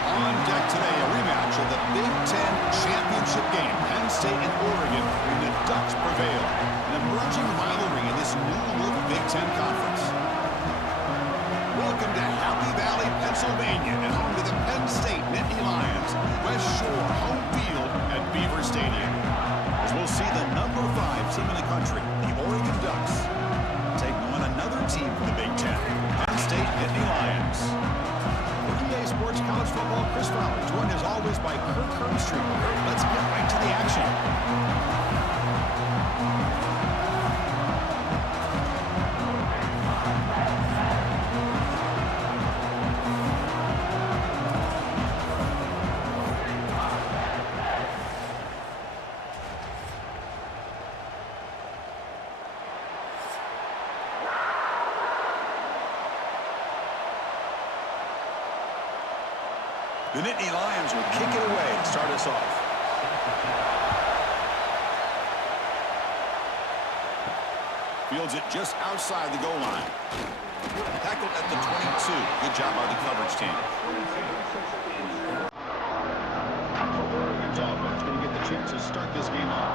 On deck today, a rematch of the Big Ten championship game. Penn State and Oregon, and the Ducks prevail. An emerging rivalry in this new-look Big Ten conference. Welcome to Happy Valley, Pennsylvania, and home to the Penn State Nittany Lions. West Shore home field at Beaver Stadium. As we'll see the number 5 team in the country, the Oregon Ducks, take on another team from the Big Ten, Penn State Nittany Lions. EA Sports College Football, Chris Fowler, joined as always by Kirk Herbstreit. Let's get right to the action. The Nittany Lions will kick it away to start us off. Fields it just outside the goal line. Tackled at the 22. Good job by the coverage team. Oregon's offense going to get the chance to start this game off.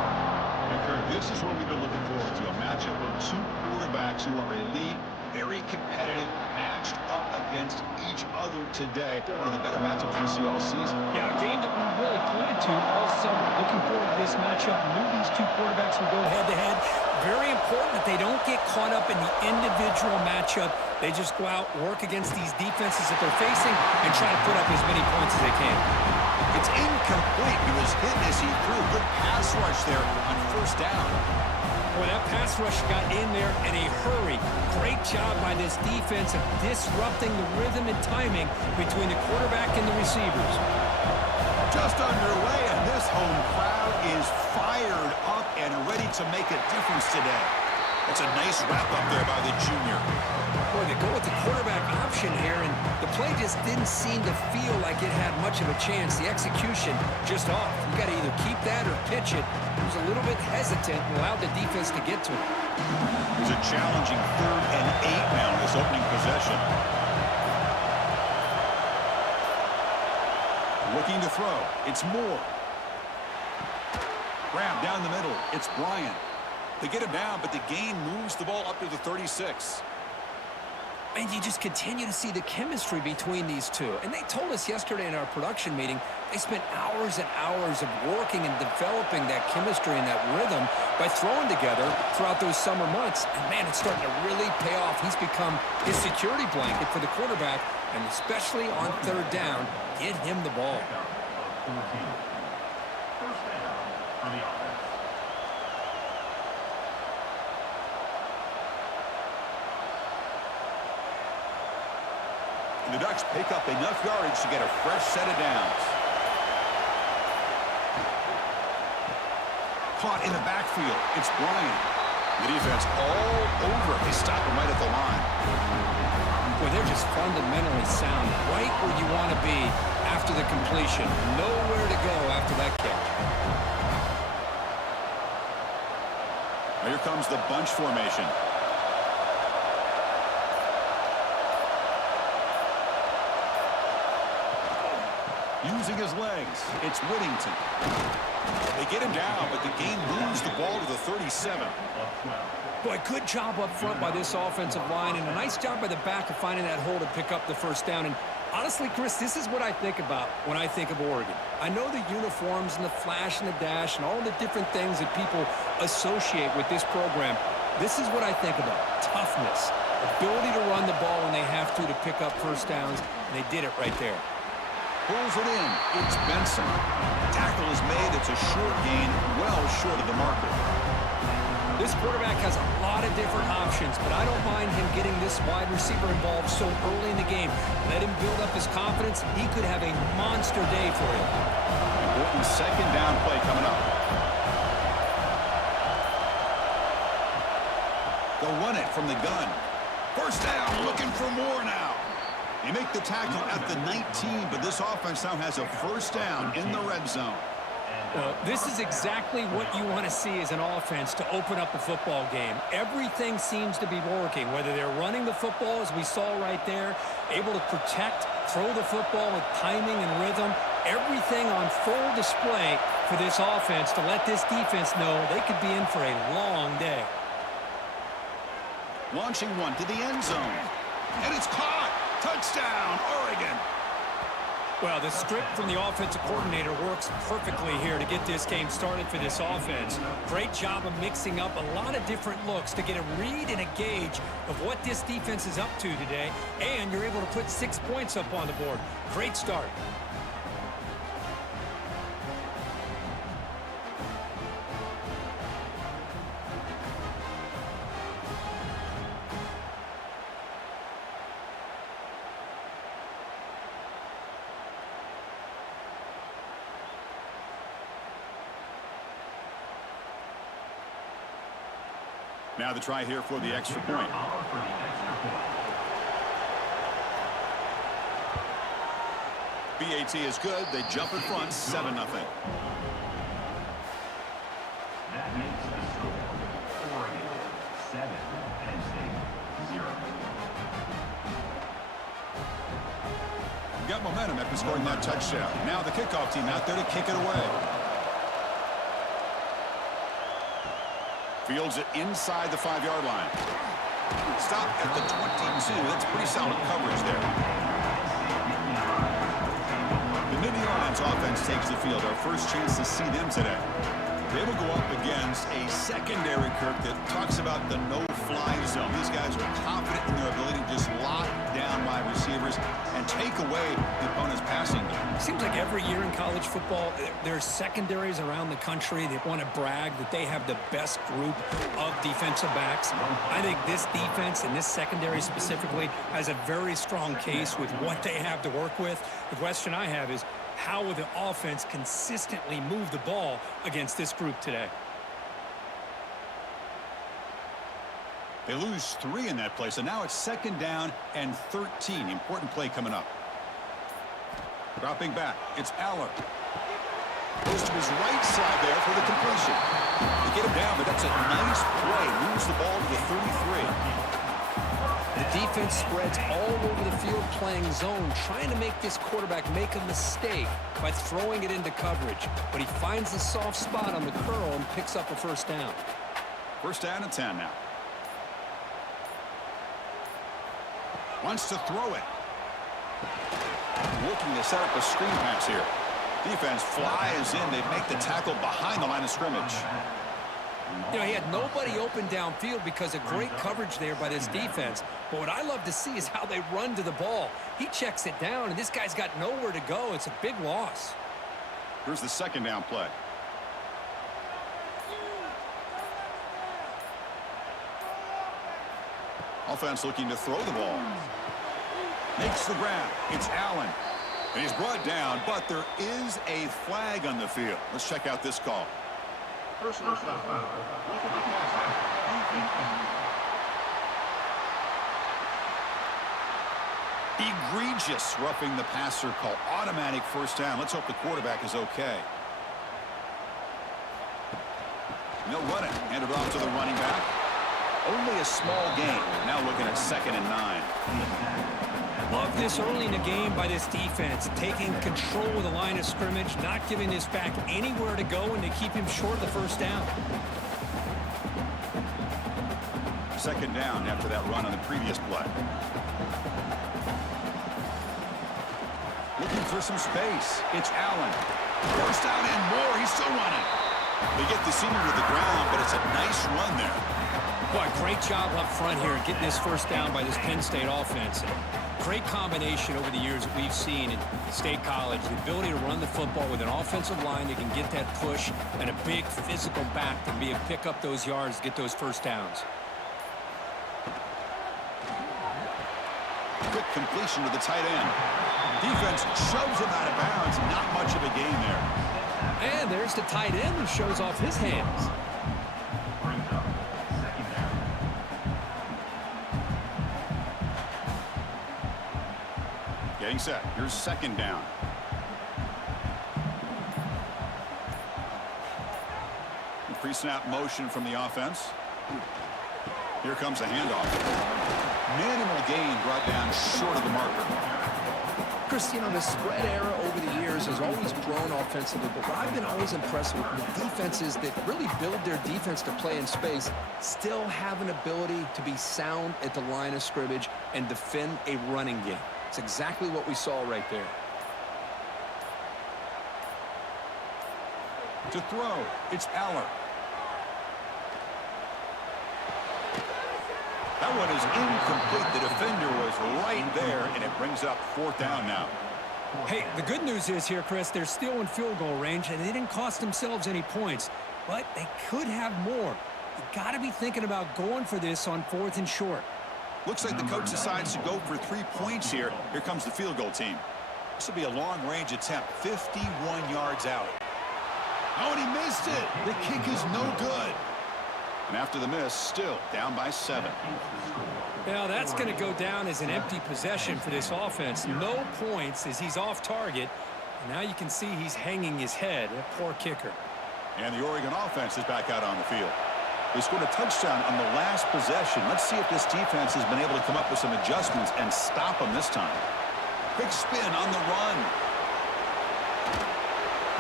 And Kurt, this is what we've been looking forward to, a matchup of two quarterbacks who are elite, very competitive, matched up against each other today. One of the better matchups we see all season. Yeah, a game that we really pointed to all summer. Looking forward to this matchup. Knew these two quarterbacks would go head-to-head. Very important that they don't get caught up in the individual matchup. They just go out, work against these defenses that they're facing, and try to put up as many points as they can. It's incomplete. He was hit as he threw. Good pass rush there on first down. Boy, that pass rush got in there in a hurry. Great job by this defense of disrupting the rhythm and timing between the quarterback and the receivers. Just underway, and this home crowd is fired up and ready to make a difference today. That's a nice wrap-up there by the junior. Boy, they go with the quarterback option here, and the play just didn't seem to feel like it had much of a chance. The execution just off. You got to either keep that or pitch it. He was a little bit hesitant and allowed the defense to get to it. It's a challenging 3rd and 8 now in this opening possession. Looking to throw. It's Moore. Grab down the middle. It's Bryant. They get him down, but the gain moves the ball up to the 36. And you just continue to see the chemistry between these two. And they told us yesterday in our production meeting, they spent hours and hours of working and developing that chemistry and that rhythm by throwing together throughout those summer months. And, man, it's starting to really pay off. He's become his security blanket for the quarterback, and especially on 3rd down, get him the ball. First down for the offense. The Ducks pick up enough yardage to get a fresh set of downs. Caught in the backfield. It's Bryant. The defense all over. They stop him right at the line. Boy, they're just fundamentally sound, right where you want to be after the completion. Nowhere to go after that kick. Here comes the bunch formation. Using his legs, it's Whittington. They get him down, but the game moves the ball to the 37. Boy, good job up front by this offensive line, and a nice job by the back of finding that hole to pick up the first down. And honestly, Chris, this is what I think about when I think of Oregon. I know the uniforms and the flash and the dash and all the different things that people associate with this program. This is what I think about. Toughness, ability to run the ball when they have to pick up first downs, and they did it right there. Pulls it in. It's Benson. Tackle is made. It's a short gain, well short of the marker. This quarterback has a lot of different options, but I don't mind him getting this wide receiver involved so early in the game. Let him build up his confidence. He could have a monster day for you. Important 2nd down play coming up. They'll run it from the gun. First down, looking for more now. They make the tackle at the 19, but this offense now has a first down in the red zone. Well, this is exactly what you want to see as an offense to open up a football game. Everything seems to be working, whether they're running the football, as we saw right there, able to protect throw the football with timing and rhythm, everything on full display for this offense to let this defense know they could be in for a long day. Launching one to the end zone. And it's caught. Touchdown, Oregon. Well, the script from the offensive coordinator works perfectly here to get this game started for this offense. Great job of mixing up a lot of different looks to get a read and a gauge of what this defense is up to today, and you're able to put 6 points up on the board. Great start. Now the try here for the extra point. BAT is good. They jump in front, 7-0. That makes the score Oregon 7, Penn State 0. Got momentum after scoring that touchdown. Now the kickoff team out there to kick it away. Fields it inside the 5-yard line. Stop at the 22. That's pretty solid coverage there. The Nittany Lions offense takes the field. Our first chance to see them today. They will go up against a secondary, Kirk, that talks about the no-fly zone. These guys are confident in their ability to just lock down wide receivers and take away the opponent's passing game. Seems like every year in college football, there's secondaries around the country that want to brag that they have the best group of defensive backs. I think this defense and this secondary specifically has a very strong case with what they have to work with. The question I have is, how will the offense consistently move the ball against this group today? They lose 3 in that play, so now it's 2nd down and 13. Important play coming up. Dropping back, it's Aller. Goes to his right side there for the completion. They get him down, but that's a nice play. Moves the ball to the 33. The defense spreads all over the field playing zone, trying to make this quarterback make a mistake by throwing it into coverage. But he finds the soft spot on the curl and picks up a 1st down. 1st down and 10 now. Wants to throw it. Looking to set up a screen pass here. Defense flies in. They make the tackle behind the line of scrimmage. You know, he had nobody open downfield because of great coverage there by this defense. But what I love to see is how they run to the ball. He checks it down, and this guy's got nowhere to go. It's a big loss. Here's the 2nd down play. Offense looking to throw the ball. Makes the grab. It's Allen. And he's brought down, but there is a flag on the field. Let's check out this call. Personal foul. Egregious roughing the passer call. Automatic 1st down. Let's hope the quarterback is okay. And they'll run it. Hand it off to the running back. Only a small gain. Now looking at 2nd and 9. Love this early in the game by this defense, taking control of the line of scrimmage, not giving this back anywhere to go, and to keep him short of the 1st down. 2nd down after that run on the previous play. Looking for some space. It's Allen. 1st down and more. He's still running. They get the senior to the ground, but it's a nice run there. Boy, great job up front here getting this 1st down by this Penn State offense. Great combination over the years that we've seen in State College. The ability to run the football with an offensive line that can get that push and a big physical back to be able to pick up those yards, get those 1st downs. Quick completion to the tight end. Defense shoves him out of bounds. Not much of a gain there. And there's the tight end who shows off his hands. Getting set. Here's 2nd down. Pre-snap motion from the offense. Here comes a handoff. Minimal gain brought down short of the marker. Chris, you know, the spread era over the years has always grown offensively, but what I've been always impressed with the defenses that really build their defense to play in space still have an ability to be sound at the line of scrimmage and defend a running game. It's exactly what we saw right there. To throw, it's Aller. That one is incomplete. The defender was right there, and it brings up 4th down now. Hey, the good news is here, Chris, they're still in field goal range, and they didn't cost themselves any points, but they could have more. You got to be thinking about going for this on 4th and short. Looks like the coach decides to go for 3 points here. Here comes the field goal team. This will be a long-range attempt, 51 yards out. Oh, and he missed it. The kick is no good. And after the miss, still down by 7. Now, that's going to go down as an empty possession for this offense. No points as he's off target. Now you can see he's hanging his head. A poor kicker. And the Oregon offense is back out on the field. They scored a touchdown on the last possession. Let's see if this defense has been able to come up with some adjustments and stop them this time. Quick spin on the run.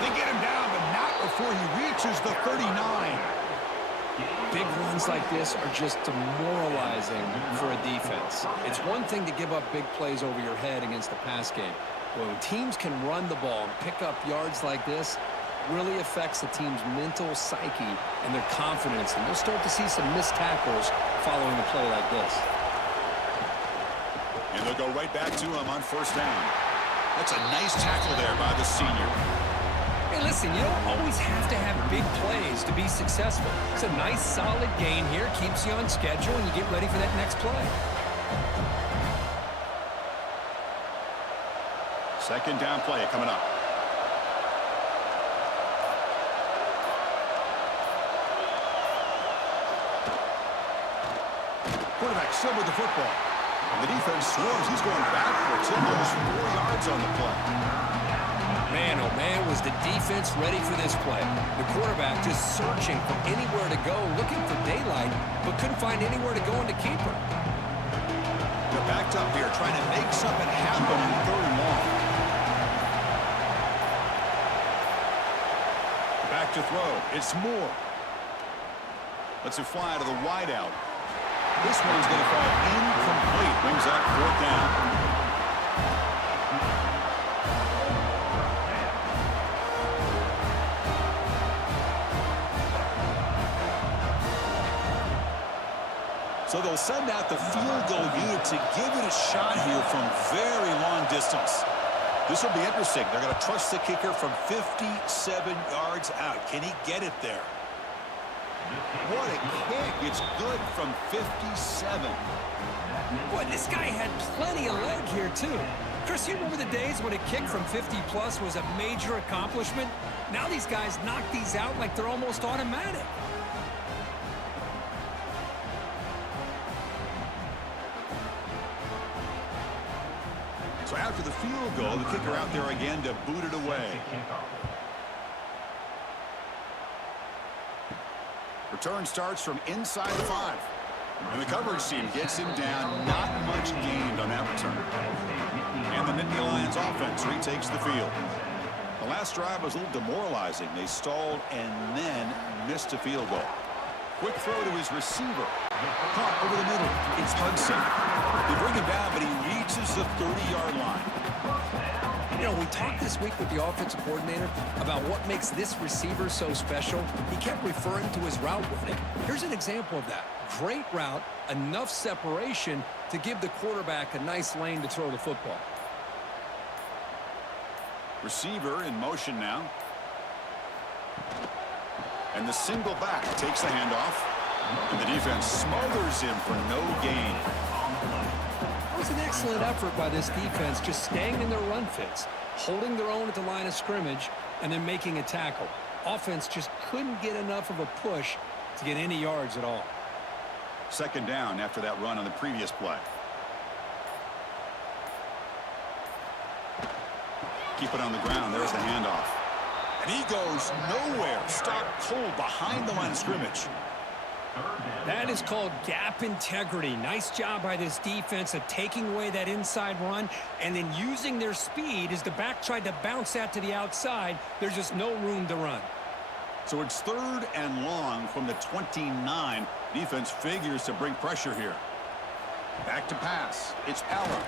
They get him down, but not before he reaches the 39. Big runs like this are just demoralizing for a defense. It's one thing to give up big plays over your head against the pass game. When teams can run the ball and pick up yards like this, really affects the team's mental psyche and their confidence. And you'll start to see some missed tackles following a play like this. And they'll go right back to him on 1st down. That's a nice tackle there by the senior. Hey, listen, you don't always have to have big plays to be successful. It's a nice, solid gain here. Keeps you on schedule, and you get ready for that next play. 2nd down play coming up. Quarterback still with the football. And the defense swarms. He's going backwards. He'll lose 4 yards on the play. Man, oh man, was the defense ready for this play. The quarterback just searching for anywhere to go, looking for daylight, but couldn't find anywhere to go in the keeper. They're backed up here, trying to make something happen in 3rd and long. Back to throw. It's Moore. Lets it fly to the wideout. This one's going to fall incomplete. Brings up 4th down. So they'll send out the field goal unit to give it a shot here from very long distance. This will be interesting. They're going to trust the kicker from 57 yards out. Can he get it there? What a kick. It's good from 57. Boy, this guy had plenty of leg here, too. Chris, you remember the days when a kick from 50-plus was a major accomplishment? Now these guys knock these out like they're almost automatic. So after the field goal, the kicker out there again to boot it away. Return starts from inside the 5. And the coverage team gets him down. Not much gained on that return. And the Nittany Lions offense retakes the field. The last drive was a little demoralizing. They stalled and then missed a field goal. Quick throw to his receiver. Caught over the middle. It's Hudson. They bring him down, but he reaches the 30-yard line. You know, we talked this week with the offensive coordinator about what makes this receiver so special. He kept referring to his route running. Here's an example of that. Great route, enough separation to give the quarterback a nice lane to throw the football. Receiver in motion now. And the single back takes the handoff. And the defense smothers him for no gain. It was an excellent effort by this defense, just staying in their run fits, holding their own at the line of scrimmage, and then making a tackle. Offense just couldn't get enough of a push to get any yards at all. 2nd down after that run on the previous play. Keep it on the ground. There's the handoff. And he goes nowhere. Stopped cold behind the line of scrimmage. That is called gap integrity. Nice job by this defense of taking away that inside run and then using their speed as the back tried to bounce that to the outside. There's just no room to run. So it's 3rd and long from the 29. Defense figures to bring pressure here. Back to pass. It's Allen.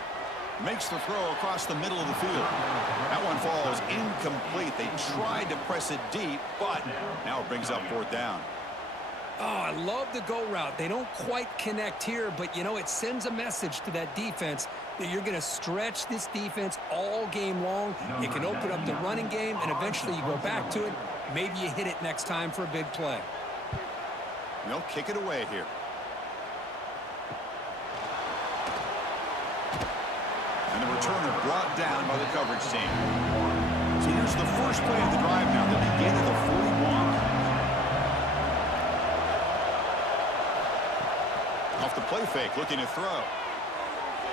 Makes the throw across the middle of the field. That one falls incomplete. They tried to press it deep, but now it brings up 4th down. Oh, I love the go route. They don't quite connect here, but, you know, it sends a message to that defense that you're going to stretch this defense all game long. It can open up the running game, and eventually you go back to it. Maybe you hit it next time for a big play. They'll kick it away here. And the returner brought down by the coverage team. So here's the first play of the drive now, the beginning of the 41. Off the play fake, looking to throw.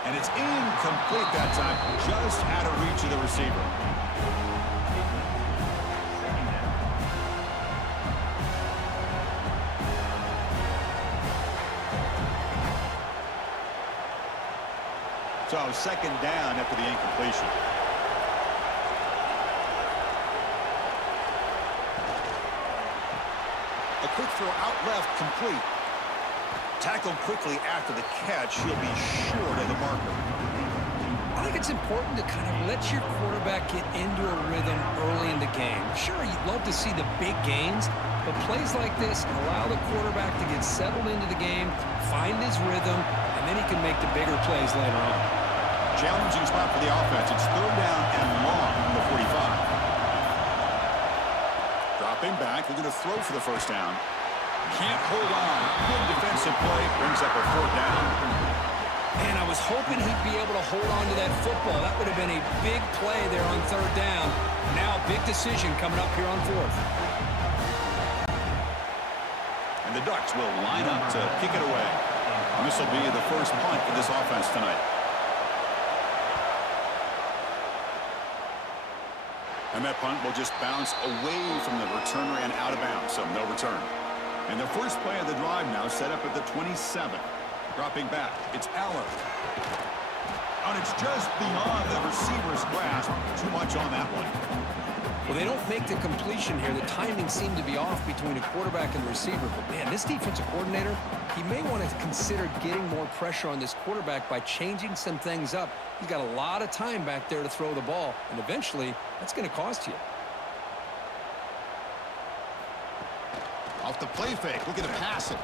And it's incomplete that time, just out of reach of the receiver. So 2nd down after the incompletion. A quick throw out left, complete. Tackled quickly after the catch. He'll be short of the marker. I think it's important to kind of let your quarterback get into a rhythm early in the game. Sure, you'd love to see the big gains, but plays like this allow the quarterback to get settled into the game, find his rhythm, and then he can make the bigger plays later on. Challenging spot for the offense. It's 3rd down and long from the 45. Dropping back. They're going to throw for the 1st down. Can't hold on. Good defensive play. Brings up a 4th down. And I was hoping he'd be able to hold on to that football. That would have been a big play there on 3rd down. Now big decision coming up here on 4th. And the Ducks will line up to kick it away. And this will be the first punt for this offense tonight. And that punt will just bounce away from the returner and out of bounds, so no return. And the first play of the drive now set up at the 27. Dropping back, it's Allen. And it's just beyond the receiver's grasp. Too much on that one. Well, they don't make the completion here. The timing seemed to be off between a quarterback and the receiver. But, man, this defensive coordinator, he may want to consider getting more pressure on this quarterback by changing some things up. He's got a lot of time back there to throw the ball, and eventually that's going to cost you. Off the play fake, looking to pass it.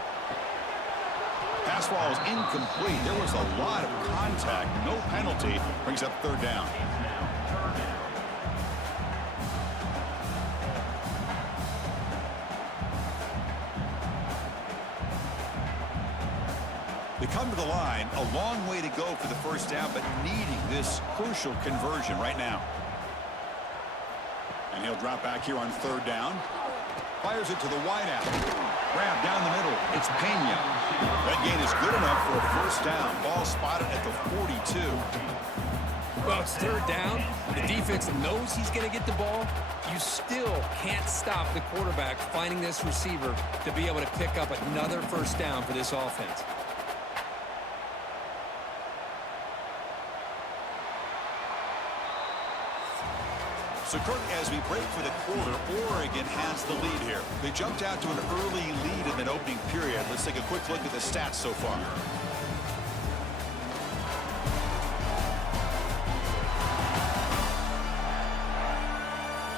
Pass ball is incomplete. There was a lot of contact. No penalty. Brings up 3rd down. They come to the line, a long way to go for the 1st down, but needing this crucial conversion right now. And he'll drop back here on 3rd down. Fires it to the wideout. Grab down the middle. It's Penn. That gain is good enough for a 1st down. Ball spotted at the 42. Well, it's 3rd down. The defense knows he's going to get the ball. You still can't stop the quarterback finding this receiver to be able to pick up another 1st down for this offense. So, Kirk, as we break for the quarter, Oregon has the lead here. They jumped out to an early lead in that opening period. Let's take a quick look at the stats so far.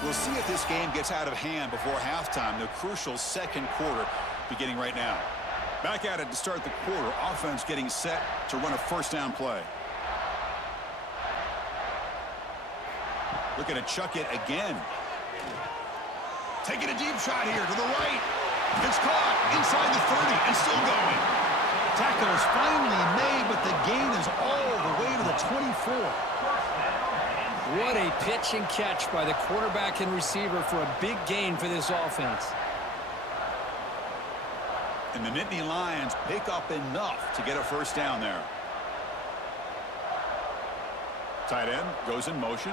We'll see if this game gets out of hand before halftime. The crucial 2nd quarter beginning right now. Back at it to start the quarter. Offense getting set to run a 1st down play. Looking to chuck it again. Taking a deep shot here to the right. It's caught inside the 30 and still going. Tackle is finally made, but the gain is all the way to the 24. What a pitch and catch by the quarterback and receiver for a big gain for this offense. And the Nittany Lions pick up enough to get a 1st down there. Tight end goes in motion.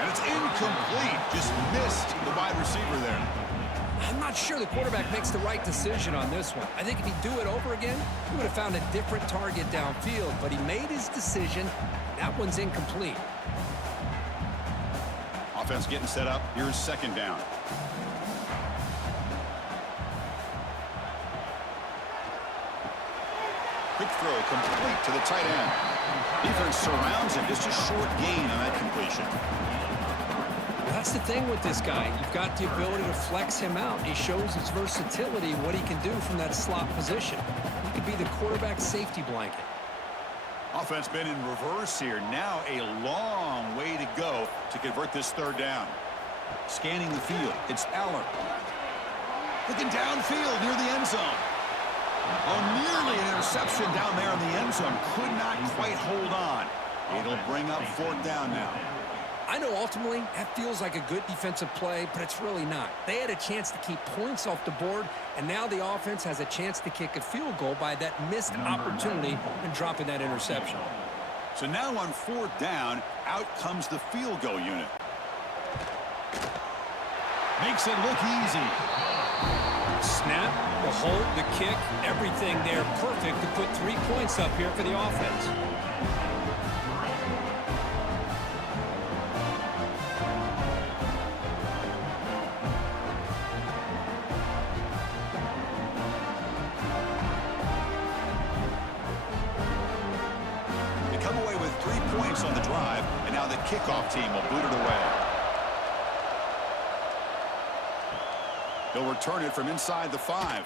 And it's incomplete. Just missed the wide receiver there. I'm not sure the quarterback makes the right decision on this one. I think if he'd do it over again, he would have found a different target downfield, but he made his decision. That one's incomplete. Offense getting set up. Here's second down. Quick throw complete to the tight end. Defense surrounds him. Just a short gain on that completion. That's the thing with this guy. You've got the ability to flex him out. He shows his versatility, what he can do from that slot position. He could be the quarterback safety blanket. Offense been in reverse here. Now a long way to go to convert this third down. Scanning the field. It's Aller. Looking downfield near the end zone. Oh, nearly an interception down there in the end zone. Could not quite hold on. It'll bring up fourth down now. I know ultimately that feels like a good defensive play, but it's really not. They had a chance to keep points off the board, and now the offense has a chance to kick a field goal by that missed opportunity and dropping that interception. So now on fourth down, out comes the field goal unit. Makes it look easy. Snap, the hold, the kick, everything there perfect to put 3 points up here for the offense. On the drive, and now the kickoff team will boot it away. He'll return it from inside the 5.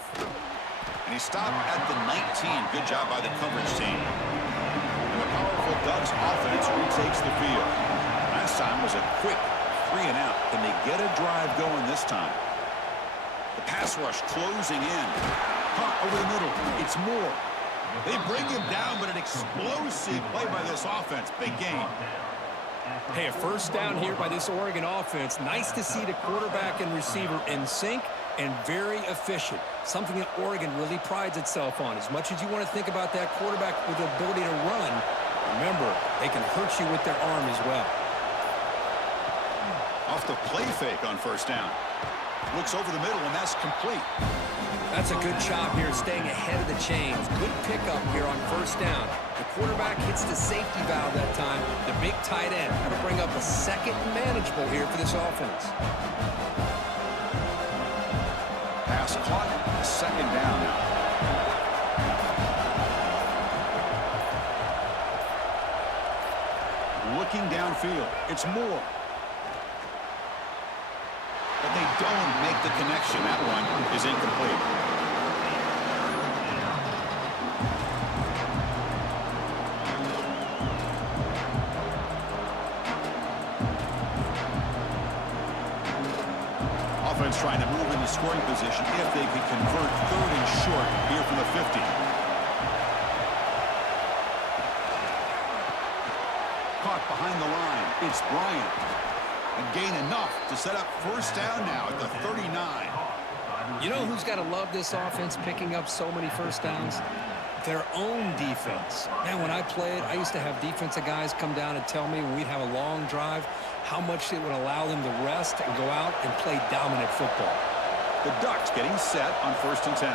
And he stopped at the 19. Good job by the coverage team. And the powerful Ducks offense retakes the field. Last time was a quick 3 and out. Can they get a drive going this time? The pass rush closing in. Caught over the middle. It's Moore. They bring him down, but an explosive play by this offense. Big game. Hey, a first down here by this Oregon offense. Nice to see the quarterback and receiver in sync and very efficient. Something that Oregon really prides itself on. As much as you want to think about that quarterback with the ability to run, remember, they can hurt you with their arm as well. Off the play fake on first down. Looks over the middle, and that's complete. That's a good job here, staying ahead of the chains. Good pickup here on first down. The quarterback hits the safety valve that time. The big tight end. That'll bring up a second and manageable here for this offense. Pass caught. Second down now. Looking downfield. It's Moore. But they don't make the connection. That one is incomplete. Offense trying to move into scoring position if they can convert third and short here from the 50. Caught behind the line. It's Bryant. And gain enough to set up first down now at the 39. You know who's got to love this offense picking up so many first downs? Their own defense. Man, when I played, I used to have defensive guys come down and tell me when we'd have a long drive how much it would allow them to rest and go out and play dominant football. The Ducks getting set on first and 10.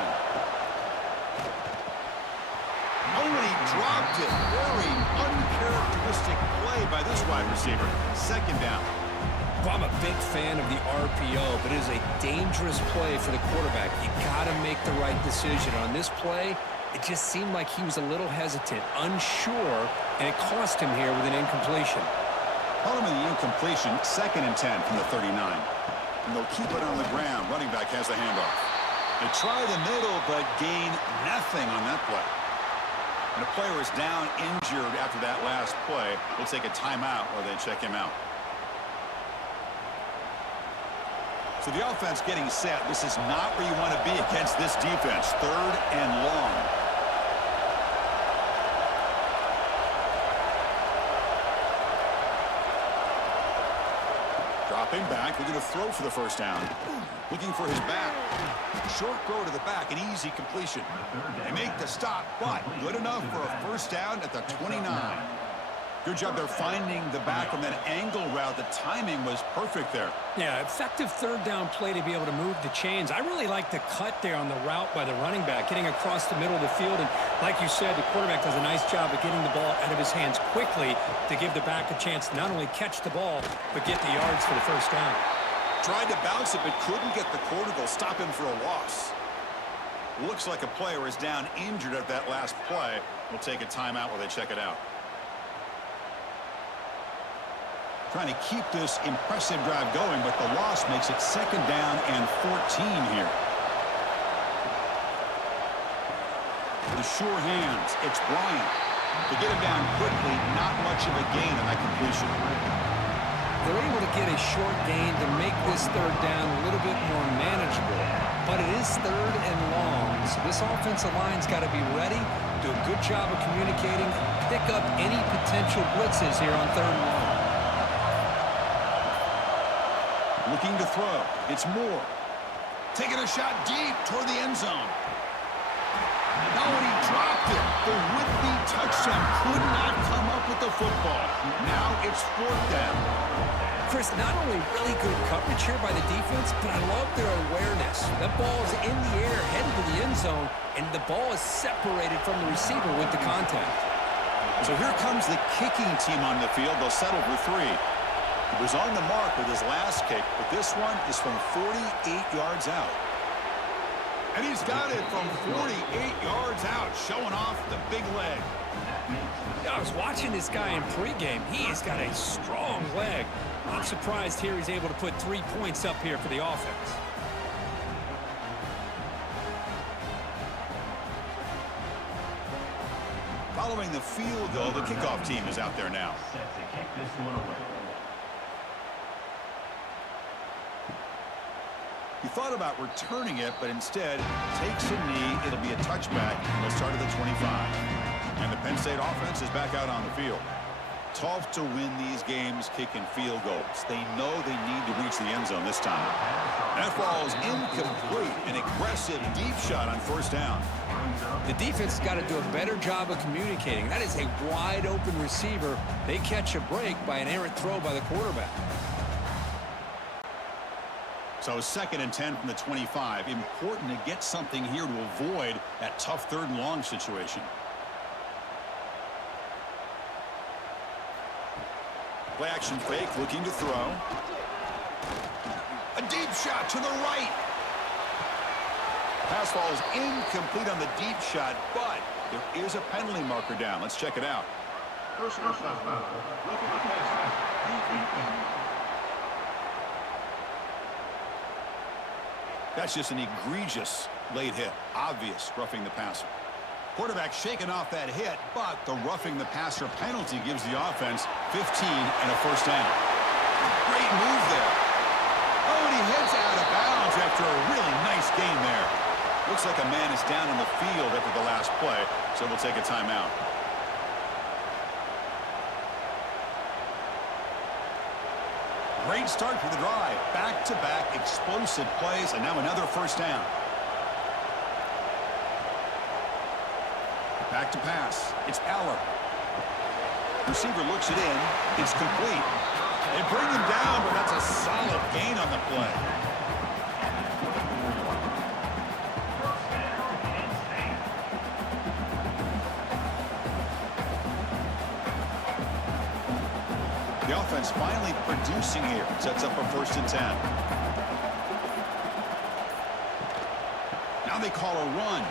Oh, and he dropped it. Very uncharacteristic play by this wide receiver. Second down. Well, I'm a big fan of the RPO, but it is a dangerous play for the quarterback. You got to make the right decision. On this play, it just seemed like he was a little hesitant, unsure, and it cost him here with an incompletion. Call him in the incompletion, second and 10 from the 39. And they'll keep it on the ground. Running back has the handoff. They try the middle, but gain nothing on that play. And a player is down injured after that last play. We'll take a timeout while they check him out. So the offense getting set. This is not where you want to be against this defense. Third and long. Dropping back. We're going to throw for the first down. Looking for his back. Short throw to the back. An easy completion. They make the stop, but good enough for a first down at the 29. Good job there finding the back on that angle route. The timing was perfect there. Yeah, effective third down play to be able to move the chains. I really like the cut there on the route by the running back, getting across the middle of the field. And like you said, the quarterback does a nice job of getting the ball out of his hands quickly to give the back a chance to not only catch the ball, but get the yards for the first down. Tried to bounce it, but couldn't get the quarter to stop him for a loss. Looks like a player is down injured at that last play. We'll take a timeout while they check it out. Trying to keep this impressive drive going, but the loss makes it 2nd down and 14 here. The sure hands. It's Bryant. To get him down quickly, not much of a gain on that completion. They're able to get a short gain to make this third down a little bit more manageable. But it is 3rd and long, so this offensive line's got to be ready, do a good job of communicating, pick up any potential blitzes here on 3rd and long. Looking to throw. It's Moore. Taking a shot deep toward the end zone. Now when he dropped it, the would-be touchdown could not come up with the football. Now it's 4th down. Chris, not only really good coverage here by the defense, but I love their awareness. That ball is in the air, headed to the end zone, and the ball is separated from the receiver with the contact. So here comes the kicking team on the field. They'll settle for 3. He was on the mark with his last kick, but this one is from 48 yards out. And he's got it from 48 yards out, showing off the big leg. I was watching this guy in pregame. He has got a strong leg. I'm surprised here he's able to put 3 points up here for the offense. Following the field goal, the kickoff team is out there now. Set to kick this one away. He thought about returning it, but instead takes a knee. It'll be a touchback. They'll start at the 25. And the Penn State offense is back out on the field. Tough to win these games kicking field goals. They know they need to reach the end zone this time. That ball is incomplete. An aggressive deep shot on 1st down. The defense has got to do a better job of communicating. That is a wide-open receiver. They catch a break by an errant throw by the quarterback. So 2nd and 10 from the 25. Important to get something here to avoid that tough 3rd and long situation. Play action fake, looking to throw. A deep shot to the right. Pass ball is incomplete on the deep shot, but there is a penalty marker down. Let's check it out. Personal foul. That's just an egregious late hit. Obvious roughing the passer. Quarterback shaking off that hit, but the roughing the passer penalty gives the offense 15 and a 1st down. Great move there. Oh, and he heads out of bounds after a really nice gain there. Looks like a man is down on the field after the last play, so we'll take a timeout. Great start for the drive. Back-to-back explosive plays, and now another 1st down. Back to pass. It's Aller. Receiver looks it in. It's complete. They bring him down, but that's a solid gain on the play. The offense finally producing here. Sets up a 1st and 10. Now they call a run.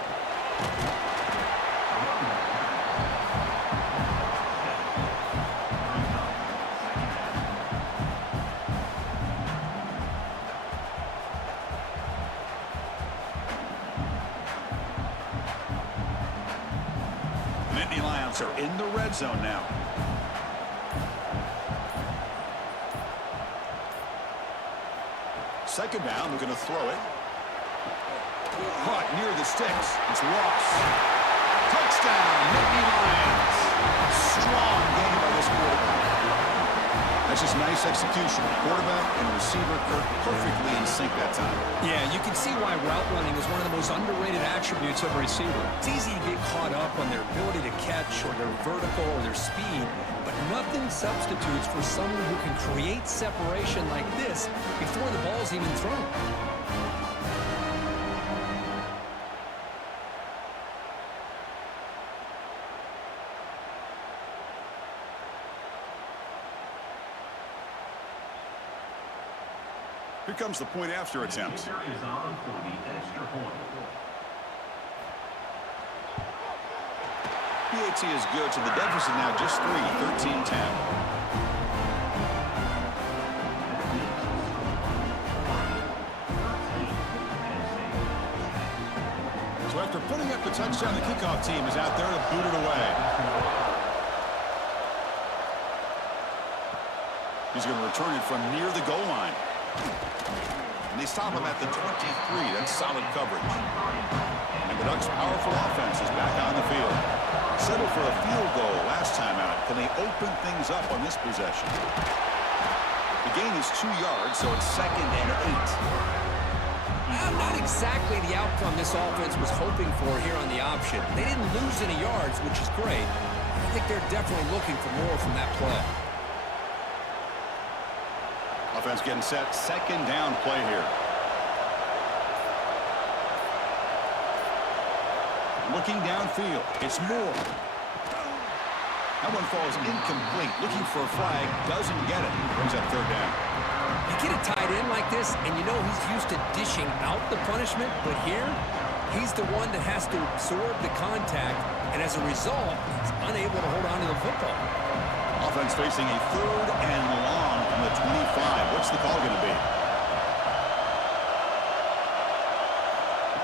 Nittany Lions are in the red zone now. Second down, they're going to throw it. Caught near the sticks. It's lost. Touchdown, Nittany Lions. Strong game by this quarterback. That's just nice execution. Quarterback and receiver perfectly in sync that time. Yeah, you can see why route running is one of the most underrated attributes of a receiver. It's easy to get caught up on their ability to catch or their vertical or their speed, but Nothing substitutes for someone who can create separation like this before the ball's even thrown. Here comes the point after attempt. Kicker is on for the extra point. PAT is good, so the deficit now just 13-10. So after putting up the touchdown, the kickoff team is out there to boot it away. He's going to return it from near the goal line. And they stop him at the 23. That's solid coverage. And the Ducks' powerful offense is back on the field. Settled for a field goal last time out. Can they open things up on this possession? The gain is 2 yards, so it's 2nd and 8. Not exactly the outcome this offense was hoping for here on the option. They didn't lose any yards, which is great. I think they're definitely looking for more from that play. Offense getting set. 2nd down play here. Looking downfield. It's Moore. That one falls incomplete. Looking for a flag. Doesn't get it. Brings up 3rd down. You get a tight end like this, and you know he's used to dishing out the punishment, but here, he's the one that has to absorb the contact, and as a result, he's unable to hold on to the football. Offense facing a 3rd and long from the 25. What's the call going to be?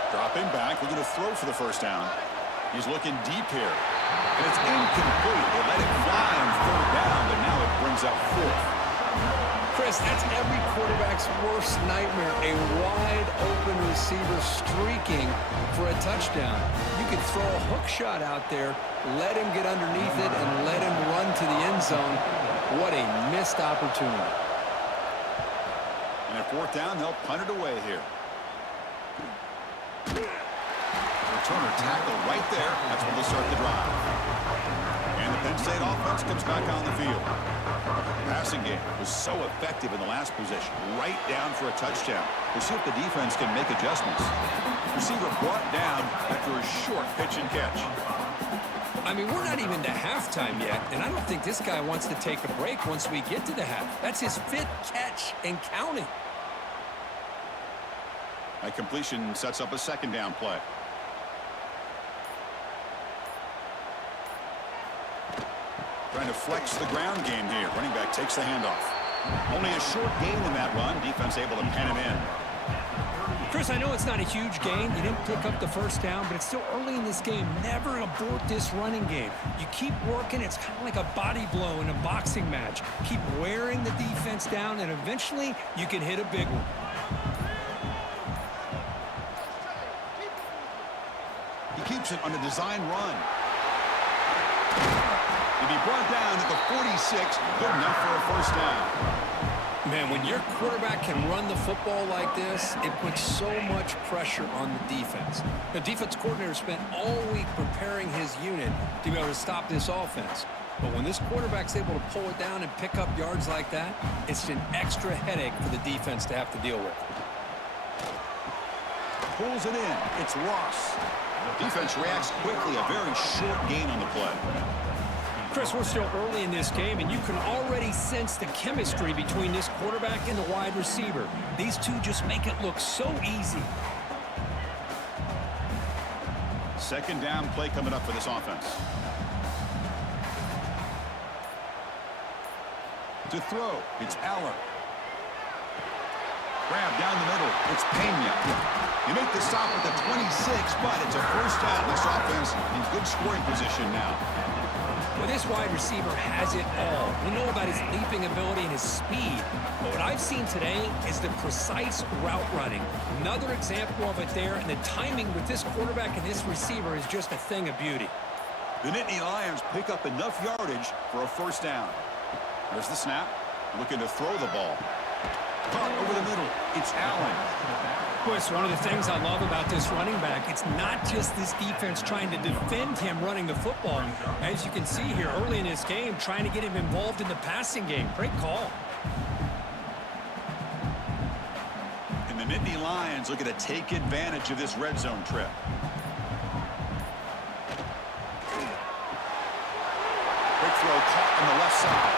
Dropping back, looking to throw for the 1st down. He's looking deep here. And it's incomplete. They let it fly on 3rd down, but now it brings up 4th. Chris, that's every quarterback's worst nightmare. A wide-open receiver streaking for a touchdown. You could throw a hook shot out there, let him get underneath it, and let him run to the end zone. What a missed opportunity. And at 4th down, they'll punt it away here. Returner tackle right there. That's where they'll start the drive. And the Penn State offense comes back on the field. Passing game was so effective in the last possession. Right down for a touchdown. We'll see if the defense can make adjustments. Receiver brought down after a short pitch and catch. I mean, we're not even to halftime yet, and I don't think this guy wants to take a break once we get to the half. That's his 5th catch and counting. That completion sets up a 2nd down play. Trying to flex the ground game here. Running back takes the handoff. Only a short gain in that run. Defense able to pen him in. Chris, I know it's not a huge gain. You didn't pick up the 1st down, but it's still early in this game. Never abort this running game. You keep working. It's kind of like a body blow in a boxing match. Keep wearing the defense down, and eventually you can hit a big one. He keeps it on a design run. To be brought down at the 46, good enough for a 1st down. Man, when your quarterback can run the football like this, it puts so much pressure on the defense. The defense coordinator spent all week preparing his unit to be able to stop this offense. But when this quarterback's able to pull it down and pick up yards like that, it's an extra headache for the defense to have to deal with. Pulls it in. It's Ross. Defense reacts quickly. A very short gain on the play. Chris, we're still early in this game, and you can already sense the chemistry between this quarterback and the wide receiver. These two just make it look so easy. 2nd down play coming up for this offense. To throw, it's Aller. Grab down the middle, it's Pena. You make the stop at the 26, but it's a 1st down. This offense in good scoring position now. Well, this wide receiver has it all. We know about his leaping ability and his speed. But what I've seen today is the precise route running. Another example of it there, and the timing with this quarterback and this receiver is just a thing of beauty. The Nittany Lions pick up enough yardage for a 1st down. There's the snap. Looking to throw the ball. Caught over the middle. It's Allen. Chris, one of the things I love about this running back, it's not just this defense trying to defend him running the football. As you can see here early in this game, trying to get him involved in the passing game. Great call. And the Nittany Lions looking to take advantage of this red zone trip. Quick throw caught on the left side.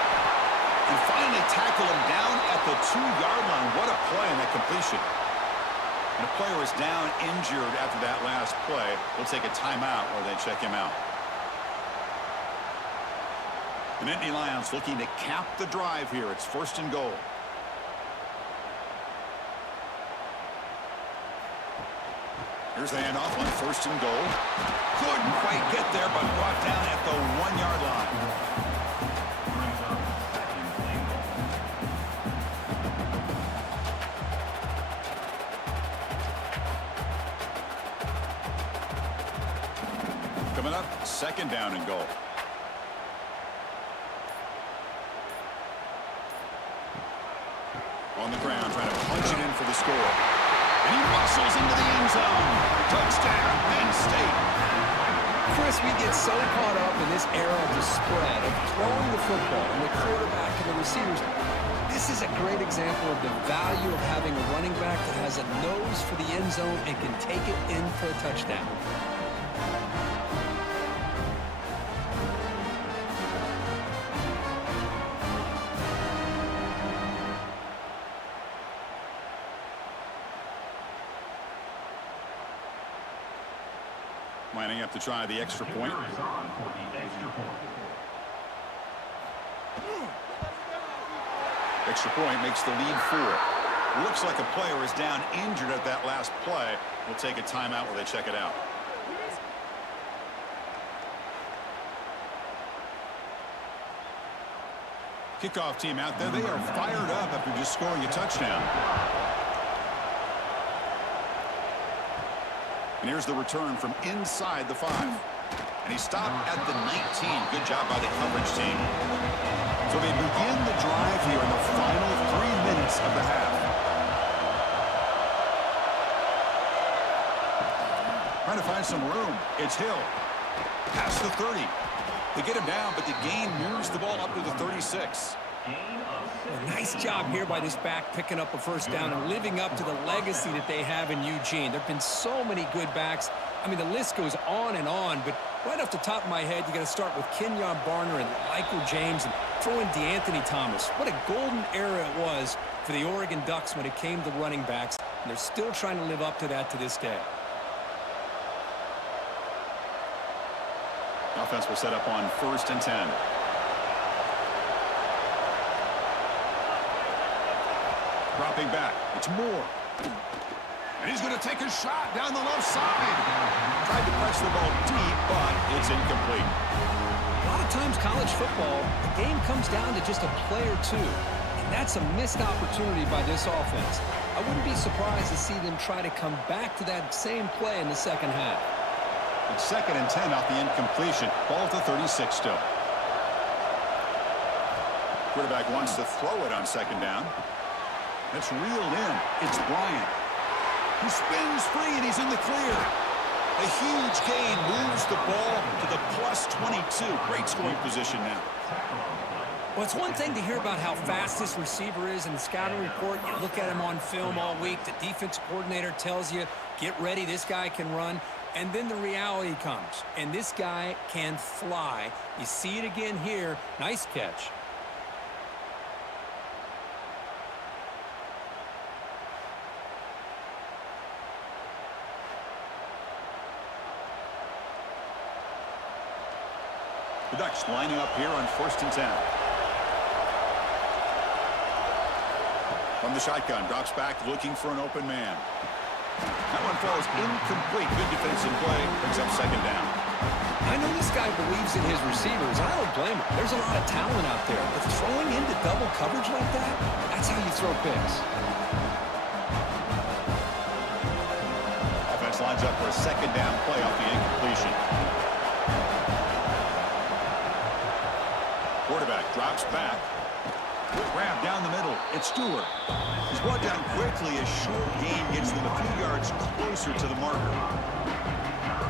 And finally tackle him down at the 2-yard line. What a play on that completion. And the player is down injured after that last play. We'll take a timeout or they check him out. The Nittany Lions looking to cap the drive here. It's 1st and goal. Here's the handoff on 1st and goal. Couldn't quite get there, but brought down at the 1-yard line. Coming up, 2nd down and goal. On the ground, trying to punch it in for the score. And he muscles into the end zone. Touchdown, Penn State. Chris, we get so caught up in this era of the spread, of throwing the football and the quarterback and the receivers. This is a great example of the value of having a running back that has a nose for the end zone and can take it in for a touchdown. Lining up to try the extra point. Extra point makes the lead 4. Looks like a player is down injured at that last play. We'll take a timeout while they check it out. Kickoff team out there. They are fired up after just scoring a touchdown. And here's the return from inside the 5. And he stopped at the 19. Good job by the coverage team. So they begin the drive here in the final 3 minutes of the half. Trying to find some room. It's Hill. Past the 30. They get him down, but the gain moves the ball up to the 36. Well, nice job here by this back picking up a 1st down and living up to the legacy that they have in Eugene. There have been so many good backs. I mean, the list goes on, but right off the top of my head, you got to start with Kenyon Barner and Michael James and throw in DeAnthony Thomas. What a golden era it was for the Oregon Ducks when it came to running backs, and they're still trying to live up to that to this day. Offense will set up on 1st and 10. Dropping back. It's Moore. And he's going to take a shot down the left side. Tried to press the ball deep, but it's incomplete. A lot of times college football, the game comes down to just a play or two. And that's a missed opportunity by this offense. I wouldn't be surprised to see them try to come back to that same play in the 2nd half. It's 2nd and 10 off the incompletion. Ball at the 36 still. Quarterback wants to throw it on 2nd down. That's reeled in. It's Bryant. He spins free, and he's in the clear. A huge gain moves the ball to the plus 22. Great scoring position now. Well, it's one thing to hear about how fast this receiver is in the scouting report. You look at him on film all week. The defense coordinator tells you, get ready, this guy can run. And then the reality comes, and this guy can fly. You see it again here. Nice catch. The Ducks lining up here on 1st and 10. From the shotgun, drops back looking for an open man. That one falls incomplete. Good defensive play. Brings up 2nd down. I know this guy believes in his receivers. I don't blame him. There's a lot of talent out there. But throwing into double coverage like that, that's how you throw picks. Offense lines up for a 2nd down play off the incompletion. Quarterback drops back. Grab down the middle. It's Stewart. He's brought down quickly as short gain gets them a few yards closer to the marker.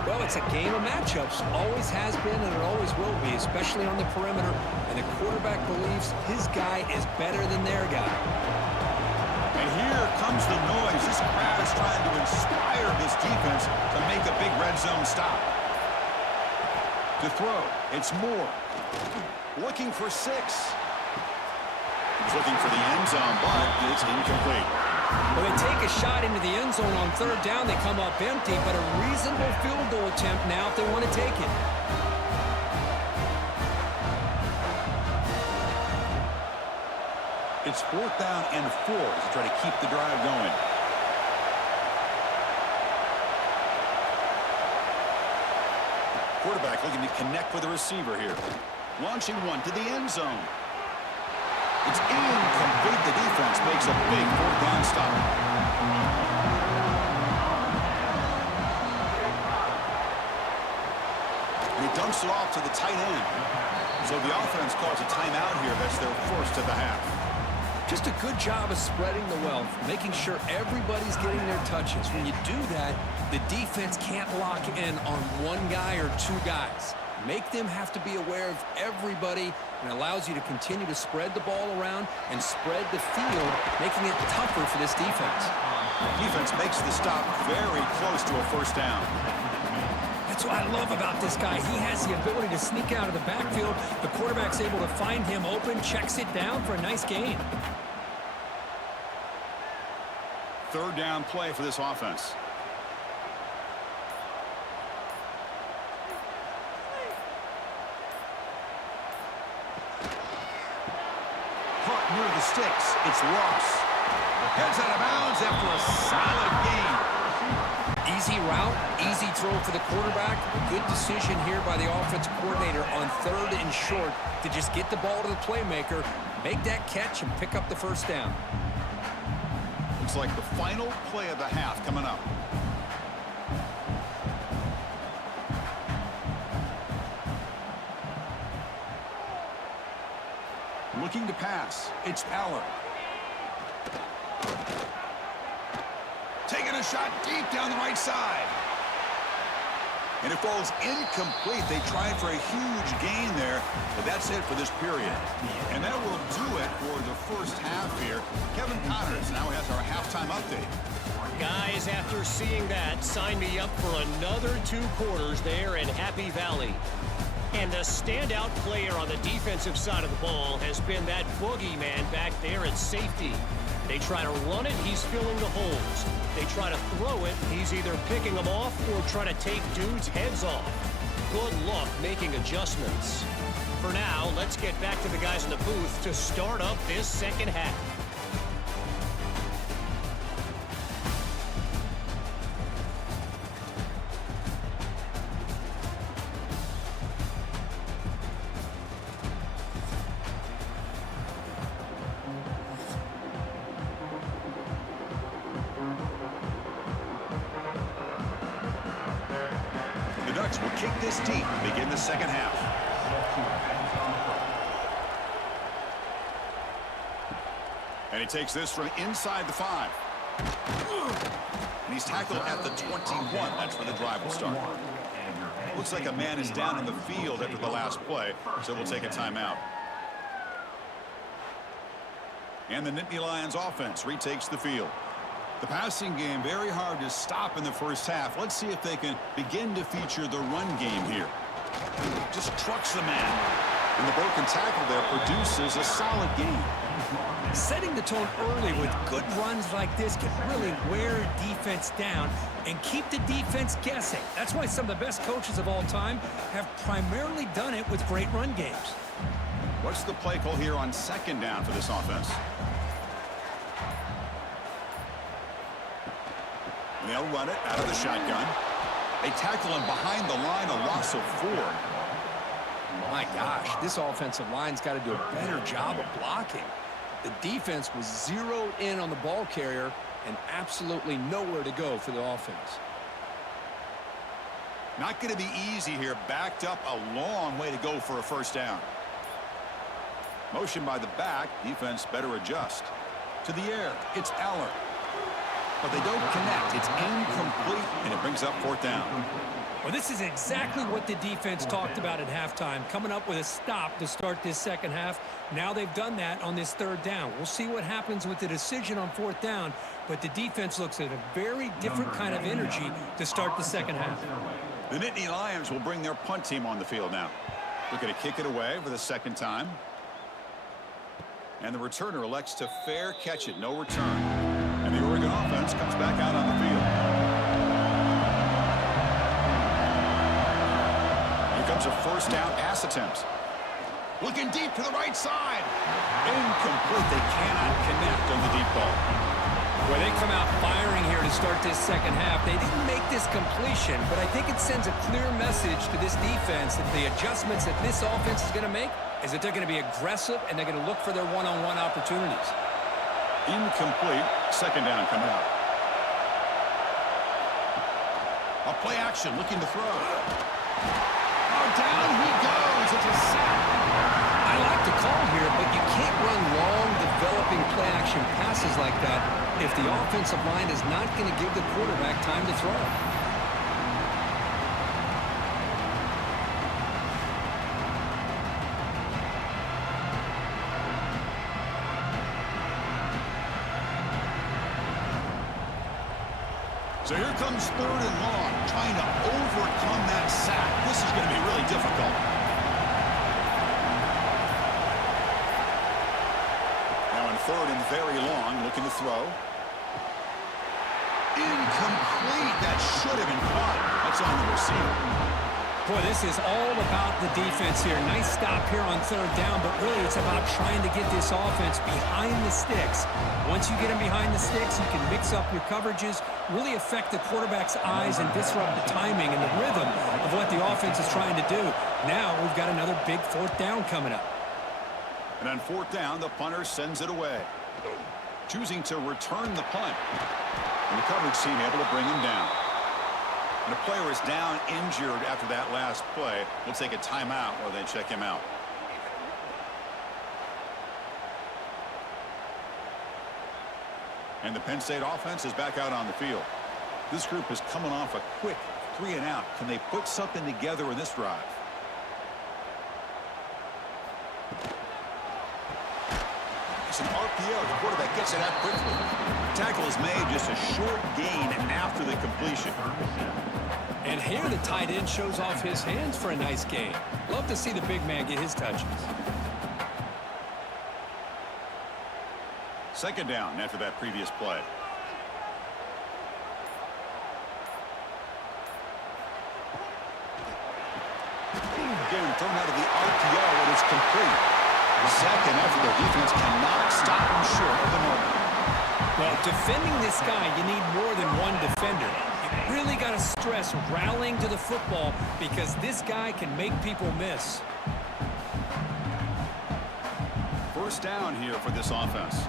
Well, it's a game of matchups. Always has been and it always will be, especially on the perimeter. And the quarterback believes his guy is better than their guy. And here comes the noise. This crowd is trying to inspire this defense to make a big red zone stop. To throw, it's Moore. Looking for 6. He's looking for the end zone, but it's incomplete. Well, they take a shot into the end zone on 3rd down. They come up empty, but a reasonable field goal attempt now if they want to take it. It's 4th down and 4 as they try to keep the drive going. Quarterback looking to connect with the receiver here. Launching one to the end zone. It's incomplete. The defense makes a big 4th down stop. And he dumps it off to the tight end. So the offense calls a timeout here. That's their first of the half. Just a good job of spreading the wealth, making sure everybody's getting their touches. When you do that, the defense can't lock in on one guy or 2 guys. Make them have to be aware of everybody, and allows you to continue to spread the ball around and spread the field, making it tougher for this defense. Defense makes the stop very close to a 1st down. That's what I love about this guy. He has the ability to sneak out of the backfield. The quarterback's able to find him open, checks it down for a nice gain. 3rd down play for this offense. Caught near the sticks. It's Ross. Heads out of bounds after a solid gain. Easy route, easy throw for the quarterback. Good decision here by the offensive coordinator on 3rd and short to just get the ball to the playmaker, make that catch, and pick up the 1st down. Looks like the final play of the half coming up. Looking to pass. It's Power. Taking a shot deep down the right side. And it falls incomplete. They tried for a huge gain there, but that's it for this period. And that will do it for the first half here. Kevin Connors now has our halftime update. Guys, after seeing that, sign me up for another 2 quarters there in Happy Valley. And the standout player on the defensive side of the ball has been that boogeyman back there at safety. They try to run it, he's filling the holes. They try to throw it, he's either picking them off or trying to take dudes' heads off. Good luck making adjustments. For now, let's get back to the guys in the booth to start up this second half. Will kick this deep and begin the second half. And he takes this from inside the 5. And he's tackled at the 21. That's where the drive will start. Looks like a man is down in the field after the last play, so we'll take a timeout. And the Nittany Lions offense retakes the field. The passing game very hard to stop in the first half. Let's see if they can begin to feature the run game here. Just trucks the man. And the broken tackle there produces a solid game. Setting the tone early with good runs like this can really wear a defense down and keep the defense guessing. That's why some of the best coaches of all time have primarily done it with great run games. What's the play call here on 2nd down for this offense? And they'll run it out of the shotgun. They tackle him behind the line, a loss of 4. My gosh, this offensive line's got to do a better job of blocking. The defense was zeroed in on the ball carrier and absolutely nowhere to go for the offense. Not going to be easy here. Backed up a long way to go for a 1st down. Motion by the back. Defense better adjust. To the air. It's Aller. But they don't connect. It's incomplete, and it brings up fourth down. Well, this is exactly what the defense talked about at halftime, coming up with a stop to start this second half. Now they've done that on this third down. We'll see what happens with the decision on fourth down, but the defense looks at a very different kind of energy to start the second half. The Nittany Lions will bring their punt team on the field now. Looking to kick it away for the second time. And the returner elects to fair catch it, no return. And the Oregon offense comes back out on the field. Comes a first down pass attempt. Looking deep to the right side. Incomplete. They cannot connect on the deep ball. Well, they come out firing here to start this second half. They didn't make this completion, but I think it sends a clear message to this defense that the adjustments that this offense is going to make is that they're going to be aggressive and they're going to look for their one-on-one opportunities. Incomplete. Second down coming up. A play action looking to throw. Down he goes. It's a sack. I like the call here, but you can't run long, developing play-action passes like that if the offensive line is not going to give the quarterback time to throw. So here comes third and long, trying to overcome that sack. This is going to be really difficult. Now in third and very long, looking to throw. Incomplete. That should have been caught. That's on the receiver. Boy, this is all about the defense here. Nice stop here on third down, but really it's about trying to get this offense behind the sticks. Once you get them behind the sticks, you can mix up your coverages, really affect the quarterback's eyes and disrupt the timing and the rhythm of what the offense is trying to do. Now we've got another big fourth down coming up. And on fourth down, the punter sends it away. Choosing to return the punt. And the coverage team able to bring him down. And a player is down injured after that last play. We'll take a timeout while they check him out. And the Penn State offense is back out on the field. This group is coming off a quick 3-and-out. Can they put something together in this drive? It's an RPO. The quarterback gets it out quickly. Tackle is made, just a short gain after the completion. And here the tight end shows off his hands for a nice gain. Love to see the big man get his touches. Second down after that previous play. Again, thrown out of the RPO, and it's complete. The second after the defense cannot stop him short of the moment. Well, defending this guy, you need more than one defender. You really got to stress rallying to the football because this guy can make people miss. First down here for this offense.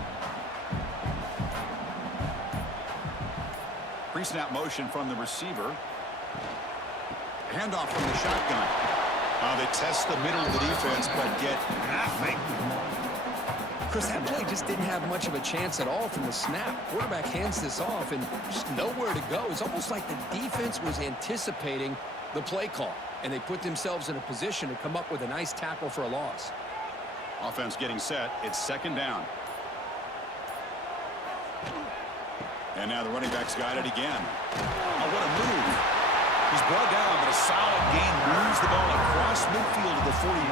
Pre-snap motion from the receiver. Handoff from the shotgun. They test the middle of the defense, but get nothing. Chris, that play just didn't have much of a chance at all from the snap. Quarterback hands this off and just nowhere to go. It's almost like the defense was anticipating the play call, and they put themselves in a position to come up with a nice tackle for a loss. Offense getting set. It's second down. And now the running back's got it again. Oh, what a move. He's brought down, but a solid gain moves the ball across midfield to the 41.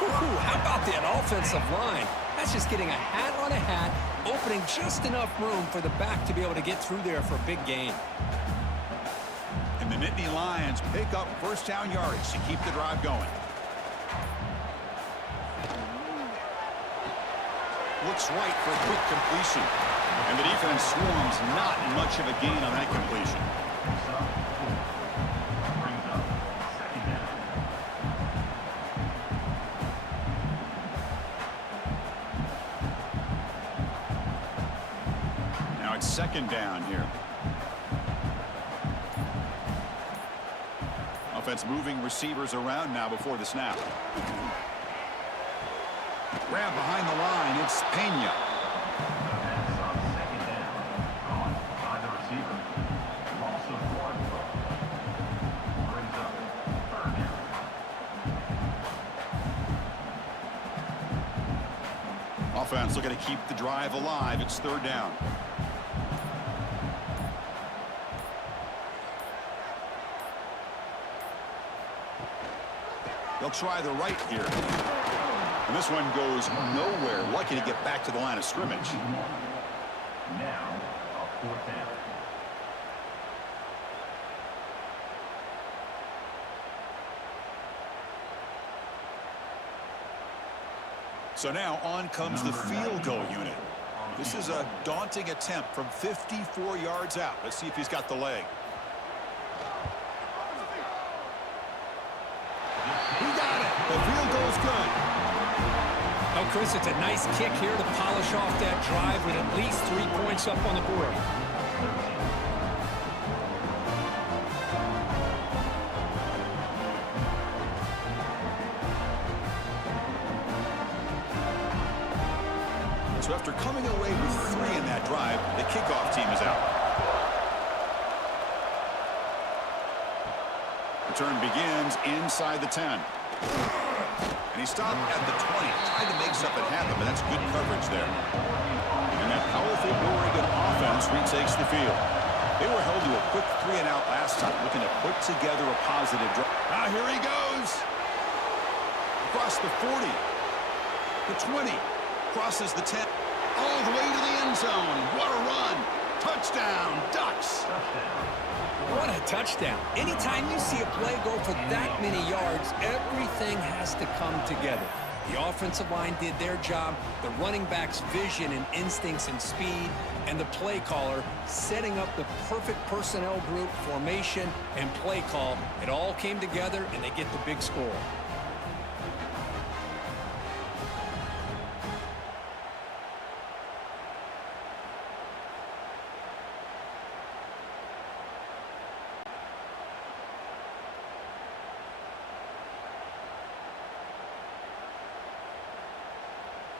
Whew, how about that offensive line? That's just getting a hat on a hat, opening just enough room for the back to be able to get through there for a big gain. And the Nittany Lions pick up first down yardage to keep the drive going. Looks right for a quick completion. And the defense swarms, not much of a gain on that completion. Now it's second down here. Offense moving receivers around now before the snap. Grab behind the line. It's Pena. Pass on second down. Caught by the receiver. Loss of 1. Brings up third down. Offense looking to keep the drive alive. It's third down. They'll try the right here. And this one goes nowhere. Lucky to get back to the line of scrimmage. Now, a fourth down. So now on comes the field goal unit. This is a daunting attempt from 54 yards out. Let's see if he's got the leg. He got it. The field goal's good. Oh, Chris, it's a nice kick here to polish off that drive with at least 3 points up on the board. So after coming away with 3 in that drive, the kickoff team is out. Return begins inside the 10. And he stopped at the 20. Tried to make something happen, but that's good coverage there. And that powerful Oregon offense retakes the field. They were held to a quick 3-and-out last time, looking to put together a positive drive. Now here he goes. Across the 40. The 20. Crosses the 10. All the way to the end zone. What a run. Touchdown, Ducks. What a touchdown. Anytime you see a play go for that many yards, everything has to come together. The offensive line did their job, the running back's vision and instincts and speed, and the play caller setting up the perfect personnel group, formation, and play call. It all came together, and they get the big score.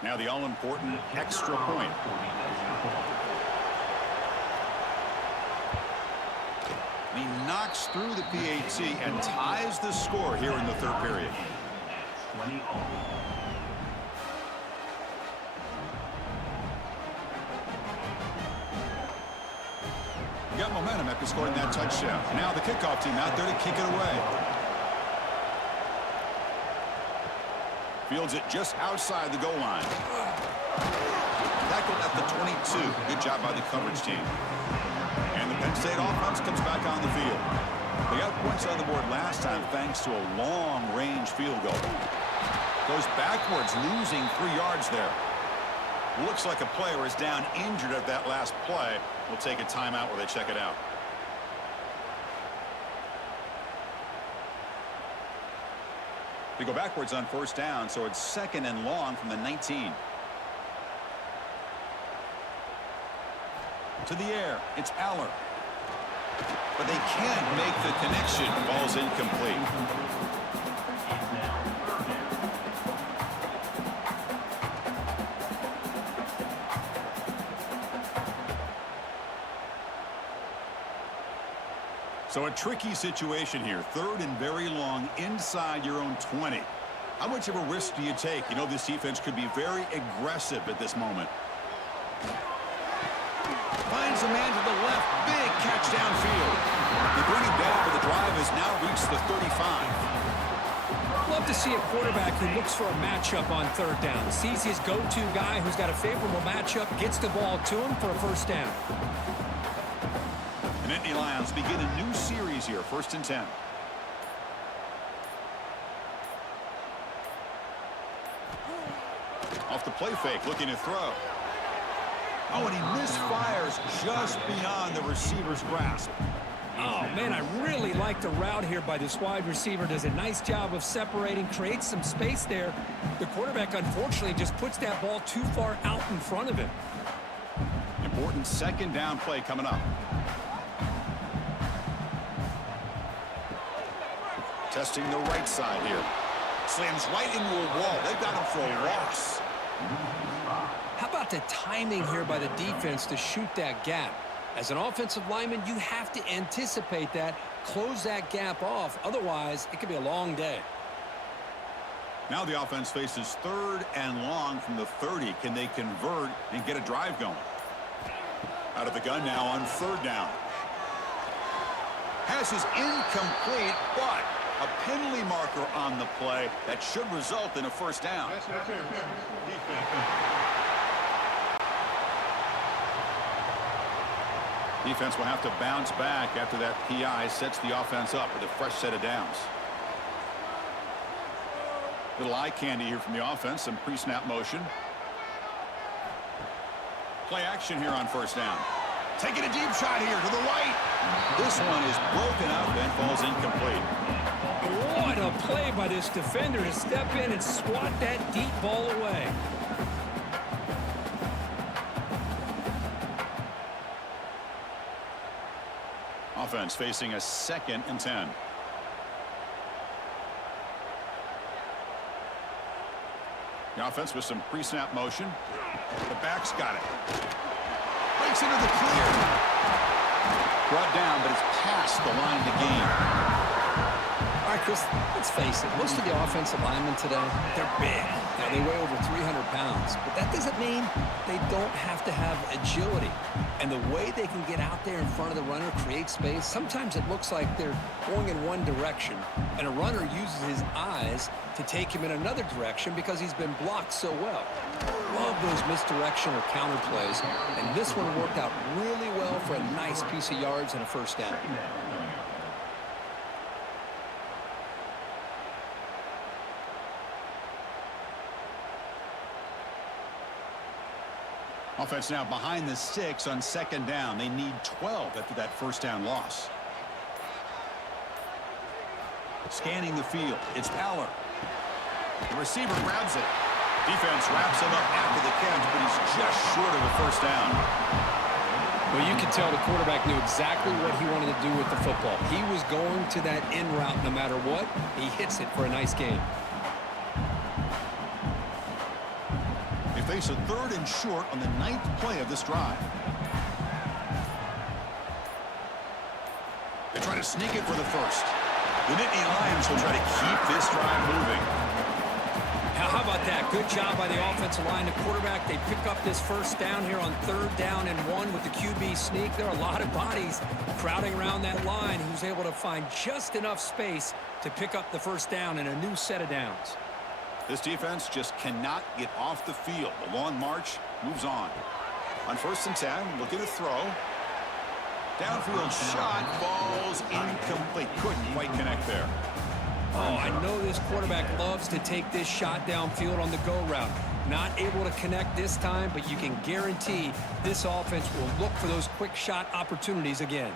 Now the all-important extra point. And he knocks through the PAT and ties the score here in the third period. 20 all. You got momentum after scoring that touchdown. Now the kickoff team out there to kick it away. Fields it just outside the goal line. Tackled at the 22. Good job by the coverage team. And the Penn State offense comes back on the field. They got points on the board last time thanks to a long-range field goal. Goes backwards, losing 3 yards there. Looks like a player is down injured at that last play. We'll take a timeout while they check it out. They go backwards on first down, so it's 2nd and long from the 19. To the air, it's Aller. But they can't make the connection. Ball's incomplete. So a tricky situation here. 3rd and very long inside your own 20. How much of a risk do you take? You know this defense could be very aggressive at this moment. Finds a man to the left. Big catch downfield. They bring him down, but the drive has now reached the 35. Love to see a quarterback who looks for a matchup on 3rd down. Sees his go-to guy who's got a favorable matchup, gets the ball to him for a first down. The Nittany Lions begin a new series here, 1st and 10. Off the play fake, looking to throw. Oh, and he misfires just beyond the receiver's grasp. Oh, man, I really like the route here by this wide receiver. Does a nice job of separating, creates some space there. The quarterback, unfortunately, just puts that ball too far out in front of him. Important 2nd down play coming up. Testing the right side here. Slams right into a wall. They've got him for a loss. about the timing here by the defense to shoot that gap? As an offensive lineman, you have to anticipate that, close that gap off. Otherwise, it could be a long day. Now the offense faces 3rd and long from the 30. Can they convert and get a drive going? Out of the gun now on 3rd down. Pass is incomplete, but a penalty marker on the play that should result in a 1st down. Defense will have to bounce back after that PI sets the offense up with a fresh set of downs. Little eye candy here from the offense, some pre-snap motion. Play action here on 1st down. Taking a deep shot here to the right. This one is broken up and falls incomplete. What a play by this defender to step in and swat that deep ball away. Offense facing a 2nd and 10. The offense with some pre-snap motion. The back's got it. Breaks into the clear. Brought down, but it's past the line to gain. All right, Chris, let's face it. Most of the offensive linemen today, they're big. Now, they weigh over 300 pounds, but that doesn't mean they don't have to have agility. And the way they can get out there in front of the runner, create space, sometimes it looks like they're going in one direction, and a runner uses his eyes to take him in another direction because he's been blocked so well. Love those misdirection or counter plays, and this one worked out really well for a nice piece of yards and a 1st down. Offense now behind the 6 on 2nd down. They need 12 after that 1st down loss. Scanning the field. It's Aller. The receiver grabs it. Defense wraps him up after the catch, but he's just short of a 1st down. Well, you can tell the quarterback knew exactly what he wanted to do with the football. He was going to that in route no matter what. He hits it for a nice gain. They face a 3rd and short on the 9th play of this drive. They try to sneak it for the 1st. The Nittany Lions will try to keep this drive moving. How about that? Good job by the offensive line. The quarterback, they pick up this 1st down here on 3rd down and 1 with the QB sneak. There are a lot of bodies crowding around that line. He was able to find just enough space to pick up the 1st down and a new set of downs. This defense just cannot get off the field. The long march moves on. On 1st and 10, looking to throw. Downfield shot falls incomplete. Couldn't quite connect there. Oh, I know this quarterback loves to take this shot downfield on the go route. Not able to connect this time, but you can guarantee this offense will look for those quick shot opportunities again.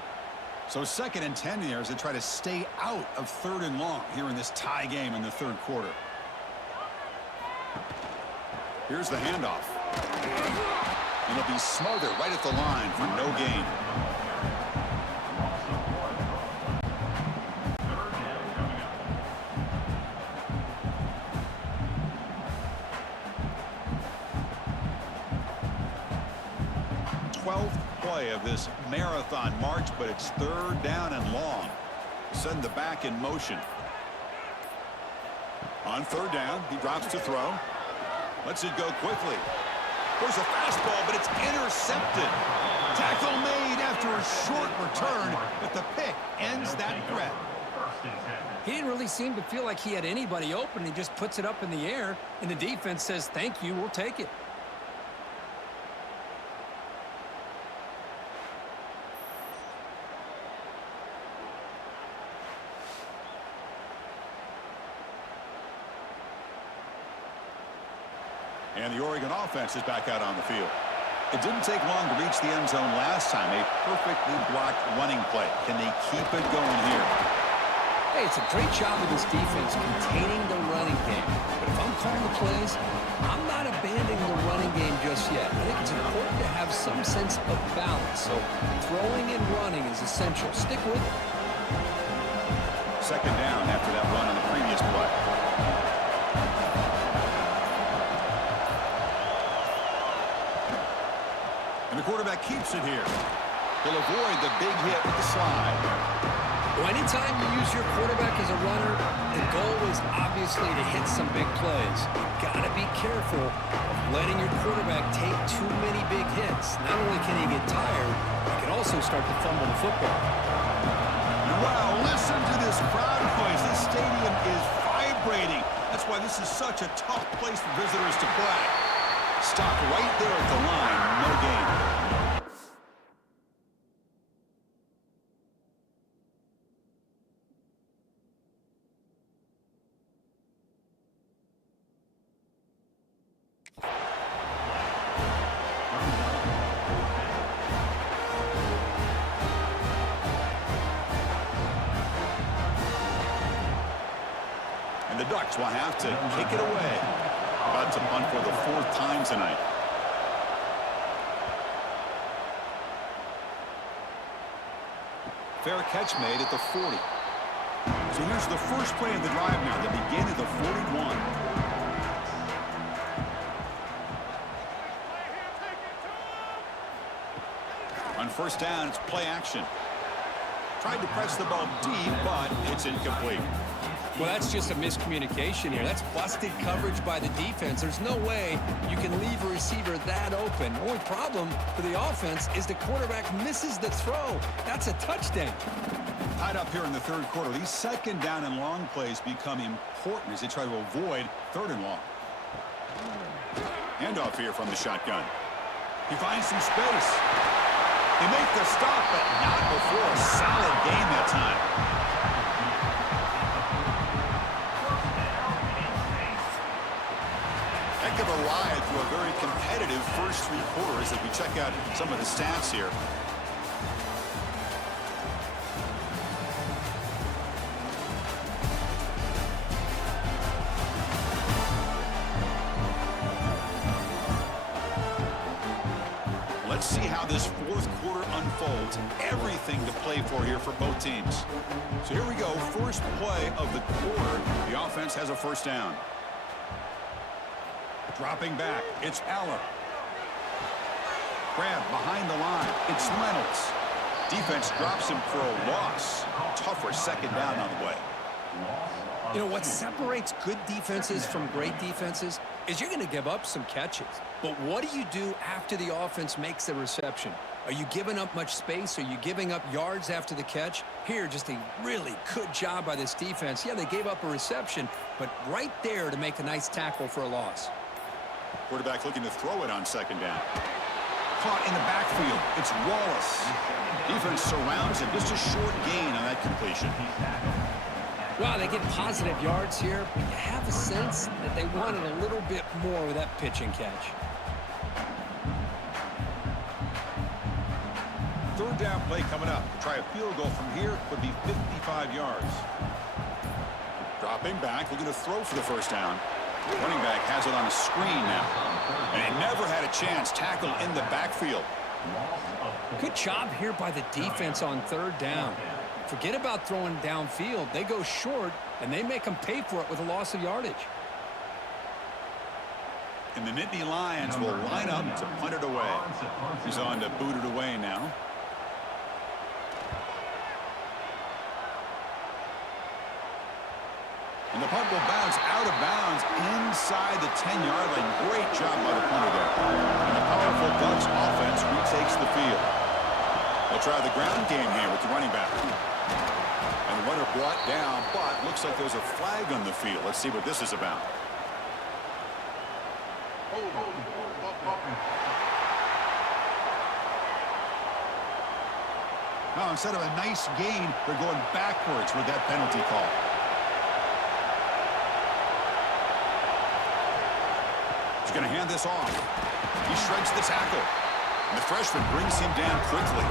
So 2nd and 10 here as they try to stay out of 3rd and long here in this tie game in the 3rd quarter. Here's the handoff. And it'll be smothered right at the line for no gain. 12th play of this marathon march, but it's 3rd down and long. Send the back in motion. On 3rd down, he drops to throw. Lets it go quickly. There's a fastball, but it's intercepted. Tackle made after a short return, but the pick ends that threat. He didn't really seem to feel like he had anybody open. He just puts it up in the air, and the defense says, thank you, we'll take it. And the Oregon offense is back out on the field. It didn't take long to reach the end zone last time. A perfectly blocked running play. Can they keep it going here? Hey, it's a great job of this defense containing the running game. But if I'm calling the plays, I'm not abandoning the running game just yet. I think it's important to have some sense of balance. So throwing and running is essential. Stick with it. 2nd down after that run on the previous play. And the quarterback keeps it here. He'll avoid the big hit with the slide. Well, anytime you use your quarterback as a runner, the goal is obviously to hit some big plays. You've got to be careful of letting your quarterback take too many big hits. Not only can he get tired, he can also start to fumble the football. Wow, listen to this crowd noise. This stadium is vibrating. That's why this is such a tough place for visitors to play. Stop right there at the line. No gain. And the Ducks will have to kick it away. About to punt for the 4th time tonight. Fair catch made at the 40. So here's the first play of the drive now. They begin at the 41. On first down, it's play action. Tried to press the ball deep, but it's incomplete. Well, that's just a miscommunication here. That's busted coverage by the defense. There's no way you can leave a receiver that open. The only problem for the offense is the quarterback misses the throw. That's a touchdown. Tied up here in the 3rd quarter. These second down and long plays become important as they try to avoid 3rd and long. Handoff here from the shotgun. He finds some space. They make the stop, but not before a solid gain that time. Heck of a ride through a very competitive first 3 quarters as we check out some of the stats here. Let's see how this 4th quarter unfolds. Everything to play for here for both teams. So here we go. First play of the quarter. The offense has a first down. Dropping back. It's Allen. Grab behind the line. It's Reynolds. Defense drops him for a loss. Tougher second down on the way. You know, what separates good defenses from great defenses is you're going to give up some catches. But what do you do after the offense makes the reception? Are you giving up much space? Are you giving up yards after the catch? Here, just a really good job by this defense. Yeah, they gave up a reception, but right there to make a nice tackle for a loss. Quarterback looking to throw it on second down. Caught in the backfield. It's Wallace. Defense surrounds him. Just a short gain on that completion. Well, they get positive yards here, but you have a sense that they wanted a little bit more with that pitch and catch. 3rd down play coming up. Try a field goal from here. Would be 55 yards. Dropping back, looking to throw for the first down. Running back has it on a screen now. And he never had a chance. Tackled in the backfield. Good job here by the defense on 3rd down. Forget about throwing downfield. They go short, and they make them pay for it with a loss of yardage. And the Nittany Lions will line up to punt it away. He's on to boot it away now. And the punt will bounce out of bounds inside the 10-yard line. Great job by the punter there. And the powerful Ducks offense retakes the field. They'll try the ground game here with the running back. And the runner brought down, but looks like there's a flag on the field. Let's see what this is about. Now, instead of a nice gain, they're going backwards with that penalty call. He's going to hand this off. He shreds the tackle. And the freshman brings him down quickly.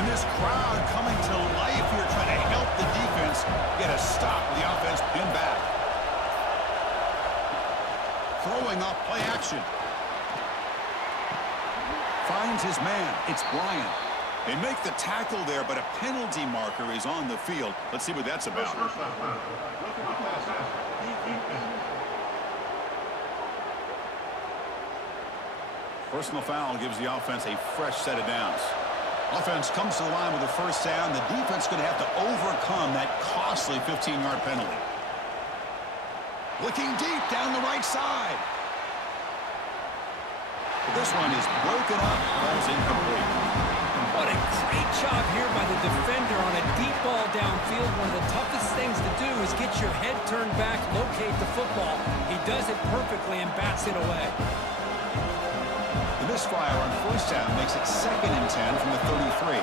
And this crowd coming to life here, trying to help the defense get a stop. The offense pinned back. Throwing off play action. Finds his man. It's Bryant. They make the tackle there, but a penalty marker is on the field. Let's see what that's about. Personal foul gives the offense a fresh set of downs. Offense comes to the line with a first down. The defense going to have to overcome that costly 15-yard penalty. Looking deep down the right side. But this one is broken up. Ball's incomplete. What a great job here by the defender on a deep ball downfield. One of the toughest things to do is get your head turned back, locate the football. He does it perfectly and bats it away. The misfire on first down makes it 2nd and 10 from the 33.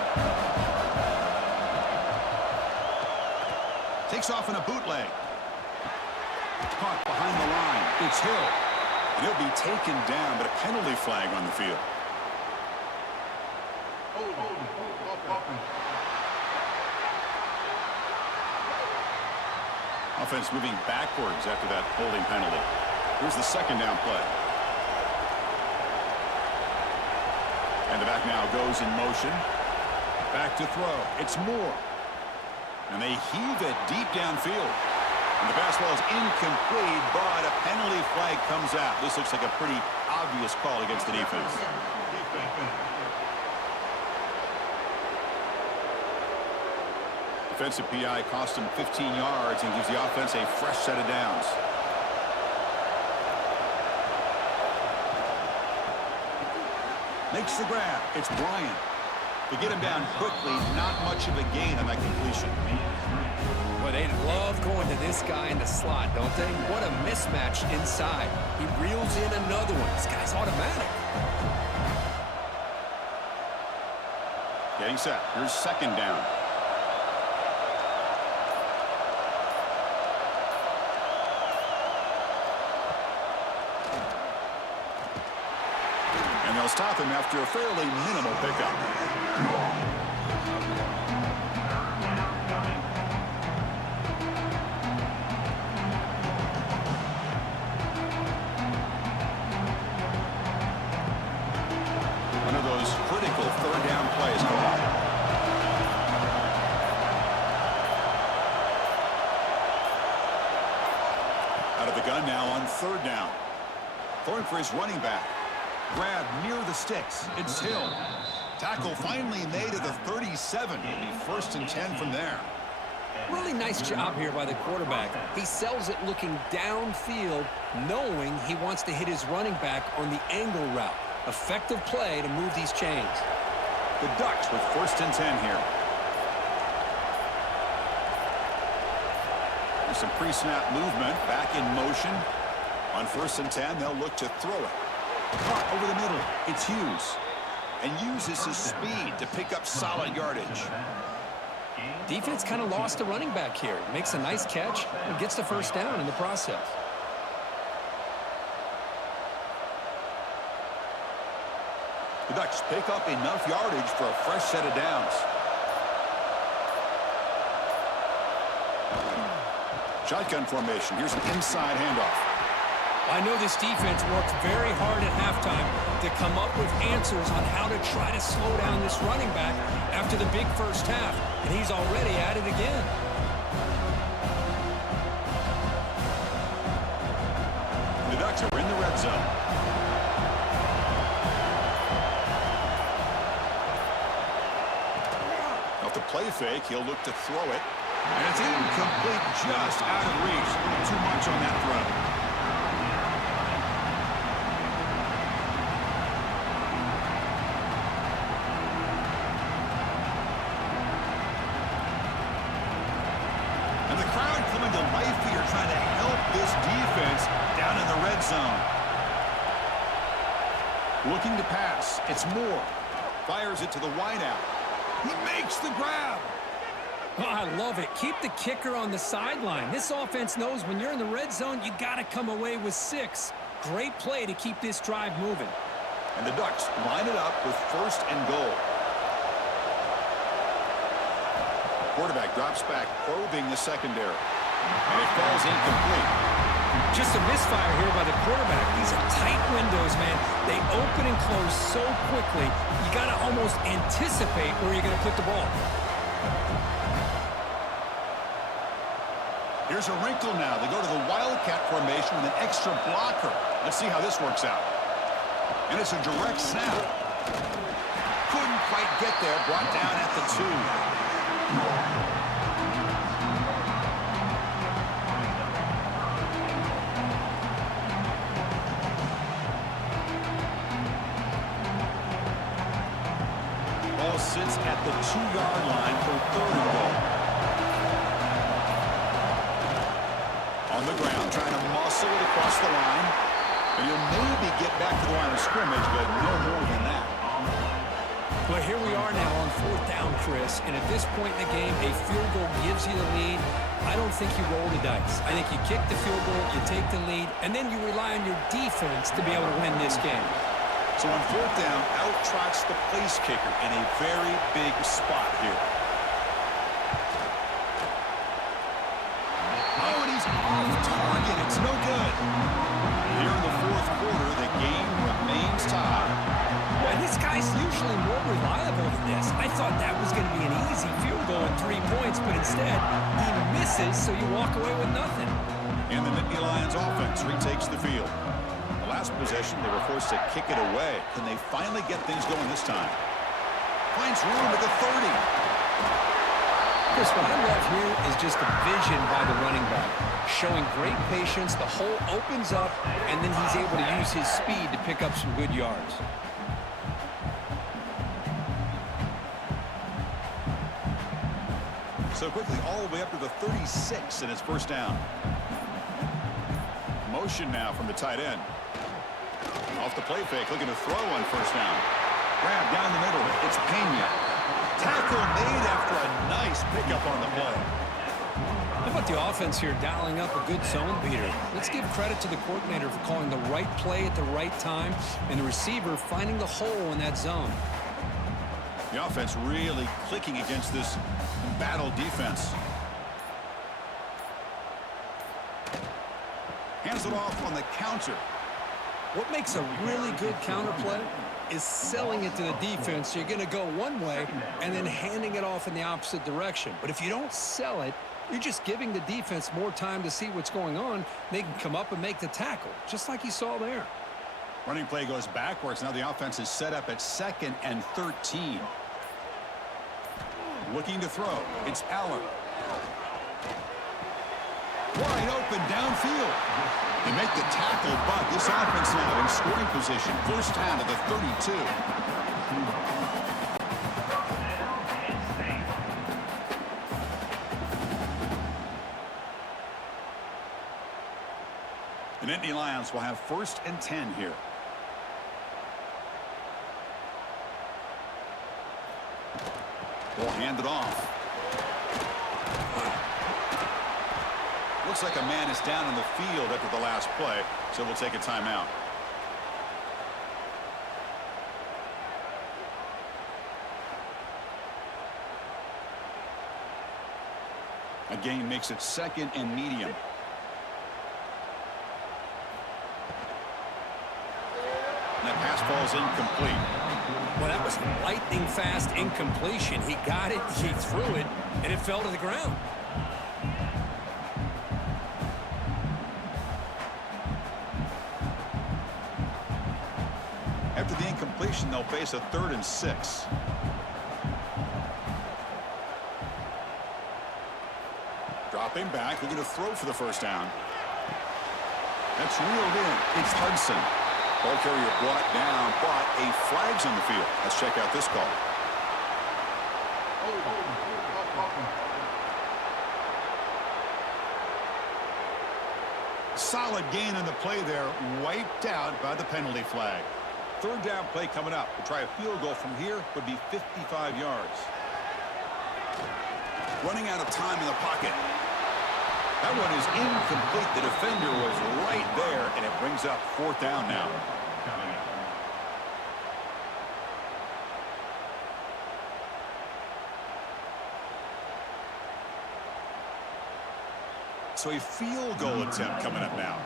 Takes off in a bootleg. Caught behind the line. It's Hill. And he'll be taken down, but a penalty flag on the field. Offense moving backwards after that holding penalty. Here's the 2nd down play. And the back now goes in motion. Back to throw. It's Moore. And they heave it deep downfield. And the pass ball is incomplete, but a penalty flag comes out. This looks like a pretty obvious call against the defense. Defensive PI cost him 15 yards and gives the offense a fresh set of downs. Makes the grab. It's Bryant. To get him down quickly, not much of a gain on that completion. Well, they love going to this guy in the slot, don't they? What a mismatch inside. He reels in another one. This guy's automatic. Getting set. Here's 2nd down. And they'll stop him after a fairly minimal pickup. One of those critical 3rd down plays called. Out of the gun now on 3rd down. Throwing for his running back. Grab near the sticks. It's Hill. Tackle finally made at the 37. It'll be 1st and 10 from there. Really nice job here by the quarterback. He sells it looking downfield, knowing he wants to hit his running back on the angle route. Effective play to move these chains. The Ducks with 1st and 10 here. There's some pre-snap movement. Back in motion. On 1st and 10, they'll look to throw it. Caught over the middle. It's Hughes. And uses his speed to pick up solid yardage. Defense kind of lost the running back here. Makes a nice catch and gets the 1st down in the process. The Ducks pick up enough yardage for a fresh set of downs. Shotgun formation. Here's an inside handoff. I know this defense worked very hard at halftime to come up with answers on how to try to slow down this running back after the big first half, and he's already at it again. The Ducks are in the red zone. Off the play fake, he'll look to throw it. And it's incomplete, just out of reach. Too much on that throw. And the crowd coming to life here, trying to help this defense down in the red zone. Looking to pass. It's Moore. Fires it to the wideout. He makes the grab. Oh, I love it. Keep the kicker on the sideline. This offense knows when you're in the red zone, you got to come away with 6. Great play to keep this drive moving. And the Ducks line it up with 1st and goal. Quarterback drops back, probing the secondary. And it falls incomplete. Just a misfire here by the quarterback. These are tight windows, man. They open and close so quickly, you got to almost anticipate where you're going to put the ball. Here's a wrinkle now. They go to the Wildcat formation with an extra blocker. Let's see how this works out. And it's a direct snap. Couldn't quite get there. Brought down at the 2. Ball sits at the 2-yard line for 3rd and goal. On the ground, trying to muscle it across the line. And you'll maybe get back to the line of scrimmage, but no more than that. Well, here we are now on 4th down, Chris. And at this point in the game, a field goal gives you the lead. I don't think you roll the dice. I think you kick the field goal, you take the lead, and then you rely on your defense to be able to win this game. So on 4th down, out trots the place kicker in a very big spot here. Oh, and he's off target. It's no good. Here in the 4th quarter, the game remains tied. Boy, this guy's usually more reliable than this. I thought that was going to be an easy field goal and 3 points, but instead, he misses, so you walk away with nothing. And the Nittany Lions offense retakes the field. The last possession, they were forced to kick it away. Can they finally get things going this time? Finds room at the 30. Chris, what I love here is just the vision by the running back. Showing great patience, the hole opens up, and then he's able to use his speed to pick up some good yards. So quickly all the way up to the 36 and it's 1st down. Motion now from the tight end. Off the play fake, looking to throw on 1st down. Grab down the middle. It's Pena. Tackle made after a nice pickup on the play. How about the offense here dialing up a good zone beater? Let's give credit to the coordinator for calling the right play at the right time and the receiver finding the hole in that zone. The offense really clicking against this battle defense. Hands it off on the counter. What makes a really good counter play is selling it to the defense. You're going to go one way and then handing it off in the opposite direction. But if you don't sell it, you're just giving the defense more time to see what's going on. They can come up and make the tackle, just like you saw there. Running play goes backwards. Now the offense is set up at 2nd and 13. Looking to throw. It's Allen. Wide open downfield. They make the tackle, but this offense now in scoring position. 1st down to the 32. The Nittany Lions will have 1st and 10 here. Will hand it off. Looks like a man is down on the field after the last play, so we'll take a timeout. A gain makes it 2nd and medium. And that pass falls incomplete. Well, that was a lightning-fast incompletion. He got it, he threw it, and it fell to the ground. After the incompletion, they'll face a 3rd and 6. Dropping back, looking to throw for the 1st down. That's reeled in. It's Hudson. Ball carrier brought down, but a flag's on the field. Let's check out this call. Solid gain on the play there, wiped out by the penalty flag. 3rd down play coming up. To try a field goal from here would be 55 yards. Running out of time in the pocket. That one is incomplete. The defender was right there, and it brings up 4th down now. So a field goal attempt coming up now.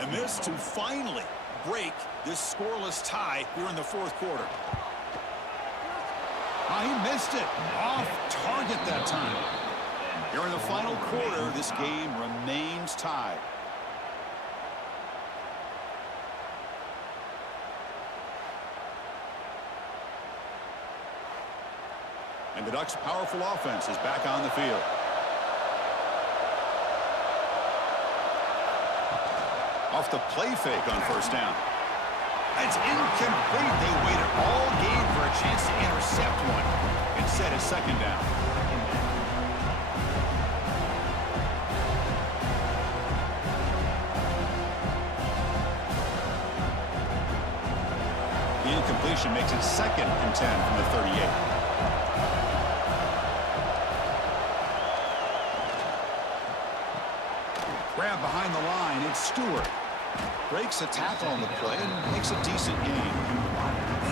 And this to finally break this scoreless tie here in the fourth quarter. He missed it. Off target that time. Here in the final quarter, this game remains tied. And the Ducks' powerful offense is back on the field. Off the play fake on first down. It's incomplete. They waited all game for a chance to intercept one. Instead, a second down. The incompletion makes it 2nd and 10 from the 38. Grab behind the line. It's Stewart. Breaks a tackle on the play and makes a decent gain.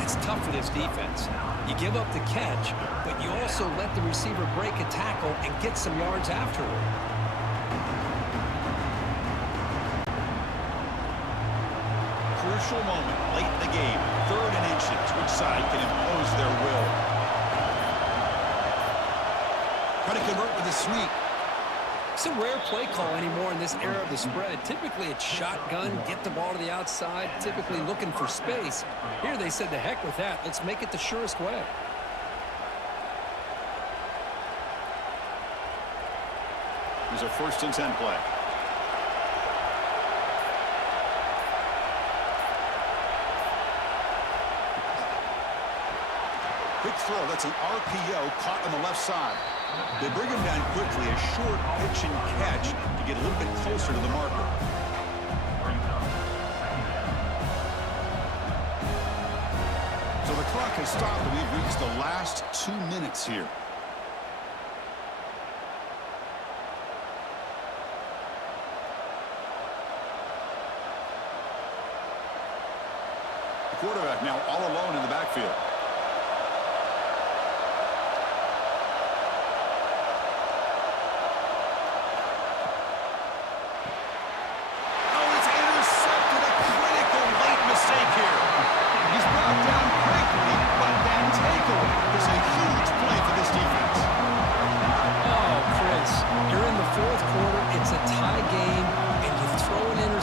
It's tough for this defense. You give up the catch, but you also let the receiver break a tackle and get some yards afterward. Crucial moment late in the game. 3rd and inches. Which side can impose their will? Trying to convert with a sneak. It's a rare play call anymore in this era of the spread. Typically, it's shotgun, get the ball to the outside, typically looking for space. Here they said, to heck with that. Let's make it the surest way. Here's a 1st and 10 play. Quick throw. That's an RPO caught on the left side. They bring him down quickly. A short pitch and catch to get a little bit closer to the marker. So the clock has stopped, and we've reached the last 2 minutes here. The quarterback now all alone in the backfield.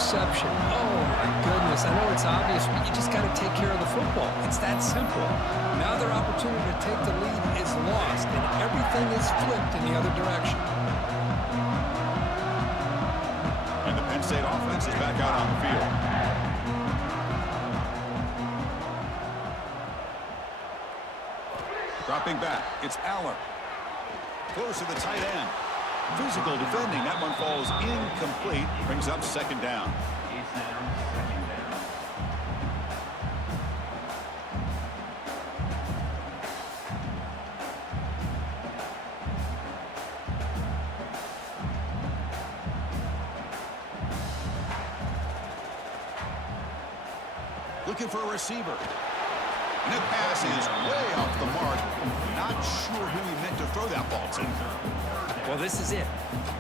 Oh, my goodness. I know it's obvious, but you just got to take care of the football. It's that simple. Now their opportunity to take the lead is lost, and everything is flipped in the other direction. And the Penn State offense is back out on the field. Dropping back, it's Aller. Close to the tight end. Physical defending. That one falls incomplete. Brings up 2nd down. Looking for a receiver. And the pass is way off the mark. Not sure who he meant to throw that ball to. Well, this is it.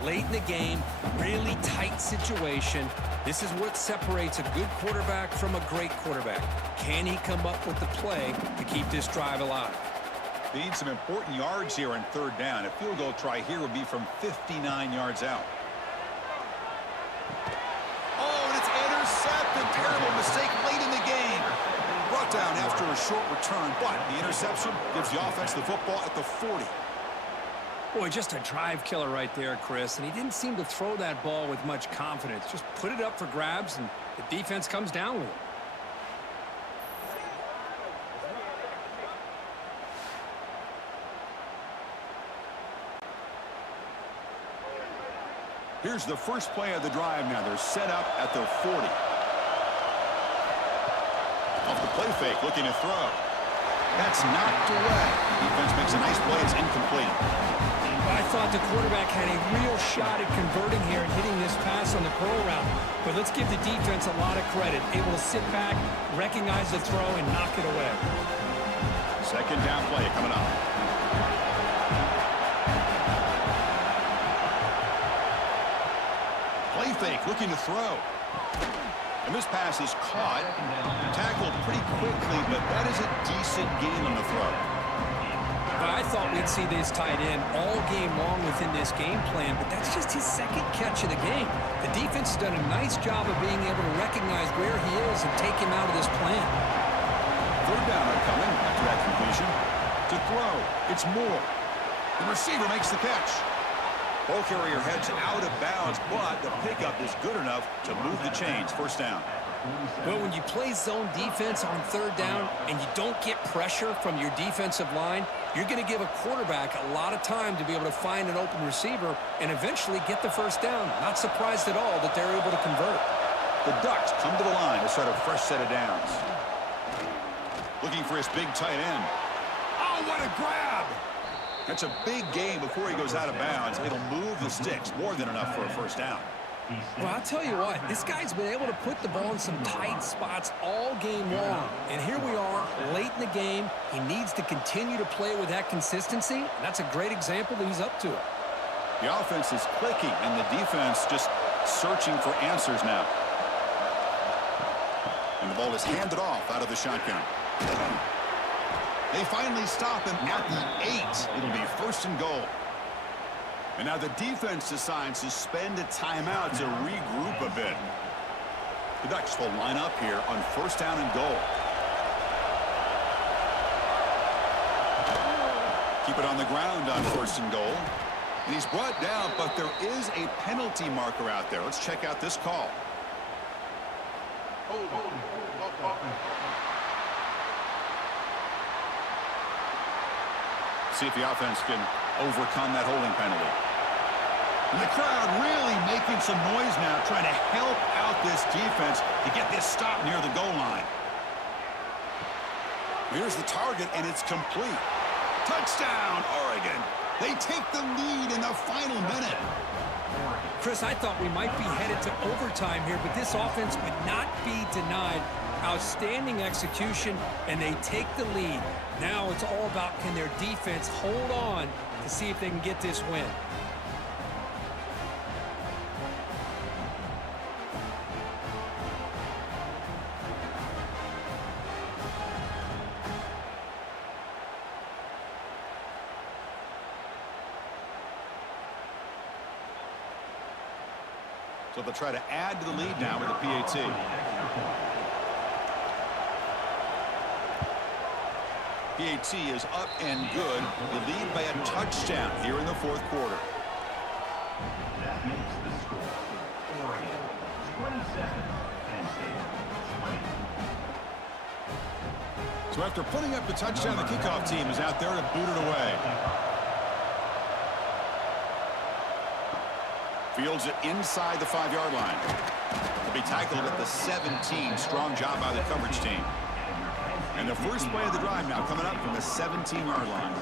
Late in the game, really tight situation. This is what separates a good quarterback from a great quarterback. Can he come up with the play to keep this drive alive? They need some important yards here on 3rd down. A field goal try here would be from 59 yards out. Oh, and it's intercepted. Terrible mistake late in the game. Brought down after a short return, but the interception gives the offense the football at the 40. Boy, just a drive killer right there, Chris. And he didn't seem to throw that ball with much confidence. Just put it up for grabs, and the defense comes down with it. Here's the first play of the drive now. They're set up at the 40. Off the play fake, looking to throw. That's knocked away. Defense makes a nice play. It's incomplete. I thought the quarterback had a real shot at converting here and hitting this pass on the curl route. But let's give the defense a lot of credit. Able to sit back, recognize the throw, and knock it away. 2nd down play coming up. fake, looking to throw. And this pass is caught, tackled pretty quickly, but that is a decent gain on the throw. Well, I thought we'd see this tight end all game long within this game plan, but that's just his second catch of the game. The defense has done a nice job of being able to recognize where he is and take him out of this plan. Third down upcoming after that completion. To throw, it's Moore. The receiver makes the catch. Ball carrier heads out of bounds, but the pickup is good enough to move the chains. First down. Well, when you play zone defense on third down and you don't get pressure from your defensive line, you're going to give a quarterback a lot of time to be able to find an open receiver and eventually get the first down. Not surprised at all that they're able to convert. The Ducks come to the line to start a fresh set of downs. Looking for his big tight end. Oh, what a grab! That's a big gain before he goes out of bounds. It'll move the sticks, more than enough for a first down. Well, I'll tell you what, this guy's been able to put the ball in some tight spots all game long. And here we are, late in the game. He needs to continue to play with that consistency. And that's a great example that he's up to it. The offense is clicking, and the defense just searching for answers now. And the ball is handed off out of the shotgun. They finally stop him at the 8. It'll be first and goal. And now the defense decides to spend a timeout to regroup a bit. The Ducks will line up here on first down and goal. Keep it on the ground on first and goal. And he's brought down, but there is a penalty marker out there. Let's check out this call. See if the offense can overcome that holding penalty. And the crowd really making some noise now, trying to help out this defense to get this stop near the goal line. Here's the target, and it's complete. Touchdown, Oregon. They take the lead in the final minute. Chris, I thought we might be headed to overtime here, but this offense would not be denied. Outstanding execution, and they take the lead. Now it's all about, can their defense hold on to see if they can get this win. So they'll try to add to the lead now with the PAT. PAT is up and good. The lead by a touchdown here in the fourth quarter. That makes the score Oregon 27, Penn State 20. So after putting up the touchdown, the kickoff team is out there to boot it away. Fields it inside the 5-yard line. He'll be tackled at the 17. Strong job by the coverage team. And the first play of the drive now coming up from the 17-yard line.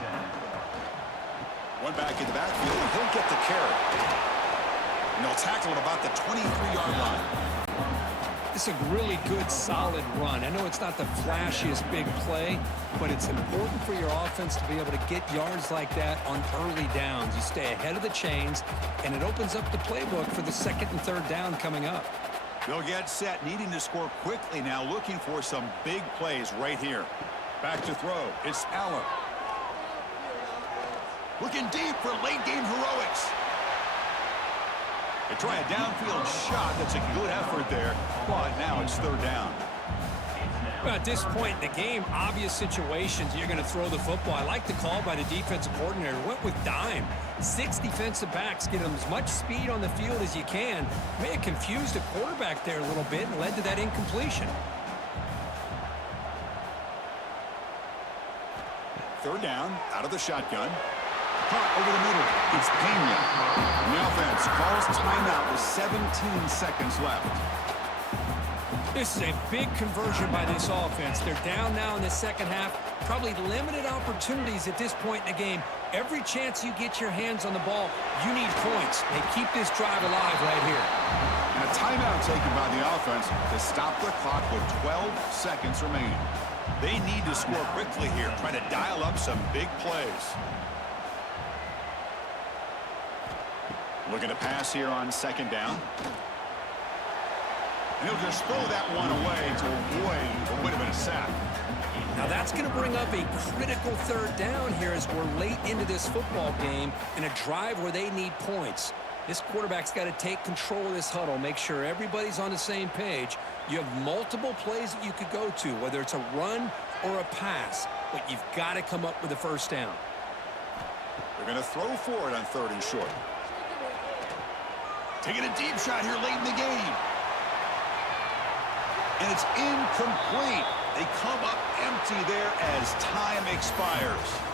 One back in the backfield, and he'll get the carry. And they'll tackle him about the 23-yard line. It's a really good, solid run. I know it's not the flashiest big play, but it's important for your offense to be able to get yards like that on early downs. You stay ahead of the chains, and it opens up the playbook for the second and third down coming up. They'll get set, needing to score quickly now, looking for some big plays right here. Back to throw. It's Allen. Looking deep for late-game heroics. They try a downfield shot. That's a good effort there, but now it's third down. Well, at this point in the game, obvious situations, you're going to throw the football. I like the call by the defensive coordinator. Went with dime. 6 defensive backs, get them as much speed on the field as you can. May have confused the quarterback there a little bit and led to that incompletion. Third down, out of the shotgun. Caught over the middle. It's Pena. And the offense calls timeout with 17 seconds left. This is a big conversion by this offense. They're down now in the second half. Probably limited opportunities at this point in the game. Every chance you get your hands on the ball, you need points. They keep this drive alive right here. And a timeout taken by the offense to stop the clock with 12 seconds remaining. They need to score quickly here, trying to dial up some big plays. Looking to pass here on second down. And he'll just throw that one away to avoid what would have been a sack. Now that's going to bring up a critical third down here as we're late into this football game in a drive where they need points. This quarterback's got to take control of this huddle, make sure everybody's on the same page. You have multiple plays that you could go to, whether it's a run or a pass, but you've got to come up with a first down. They're going to throw for it on 3rd and short. Taking a deep shot here late in the game. And it's incomplete. They come up empty there as time expires.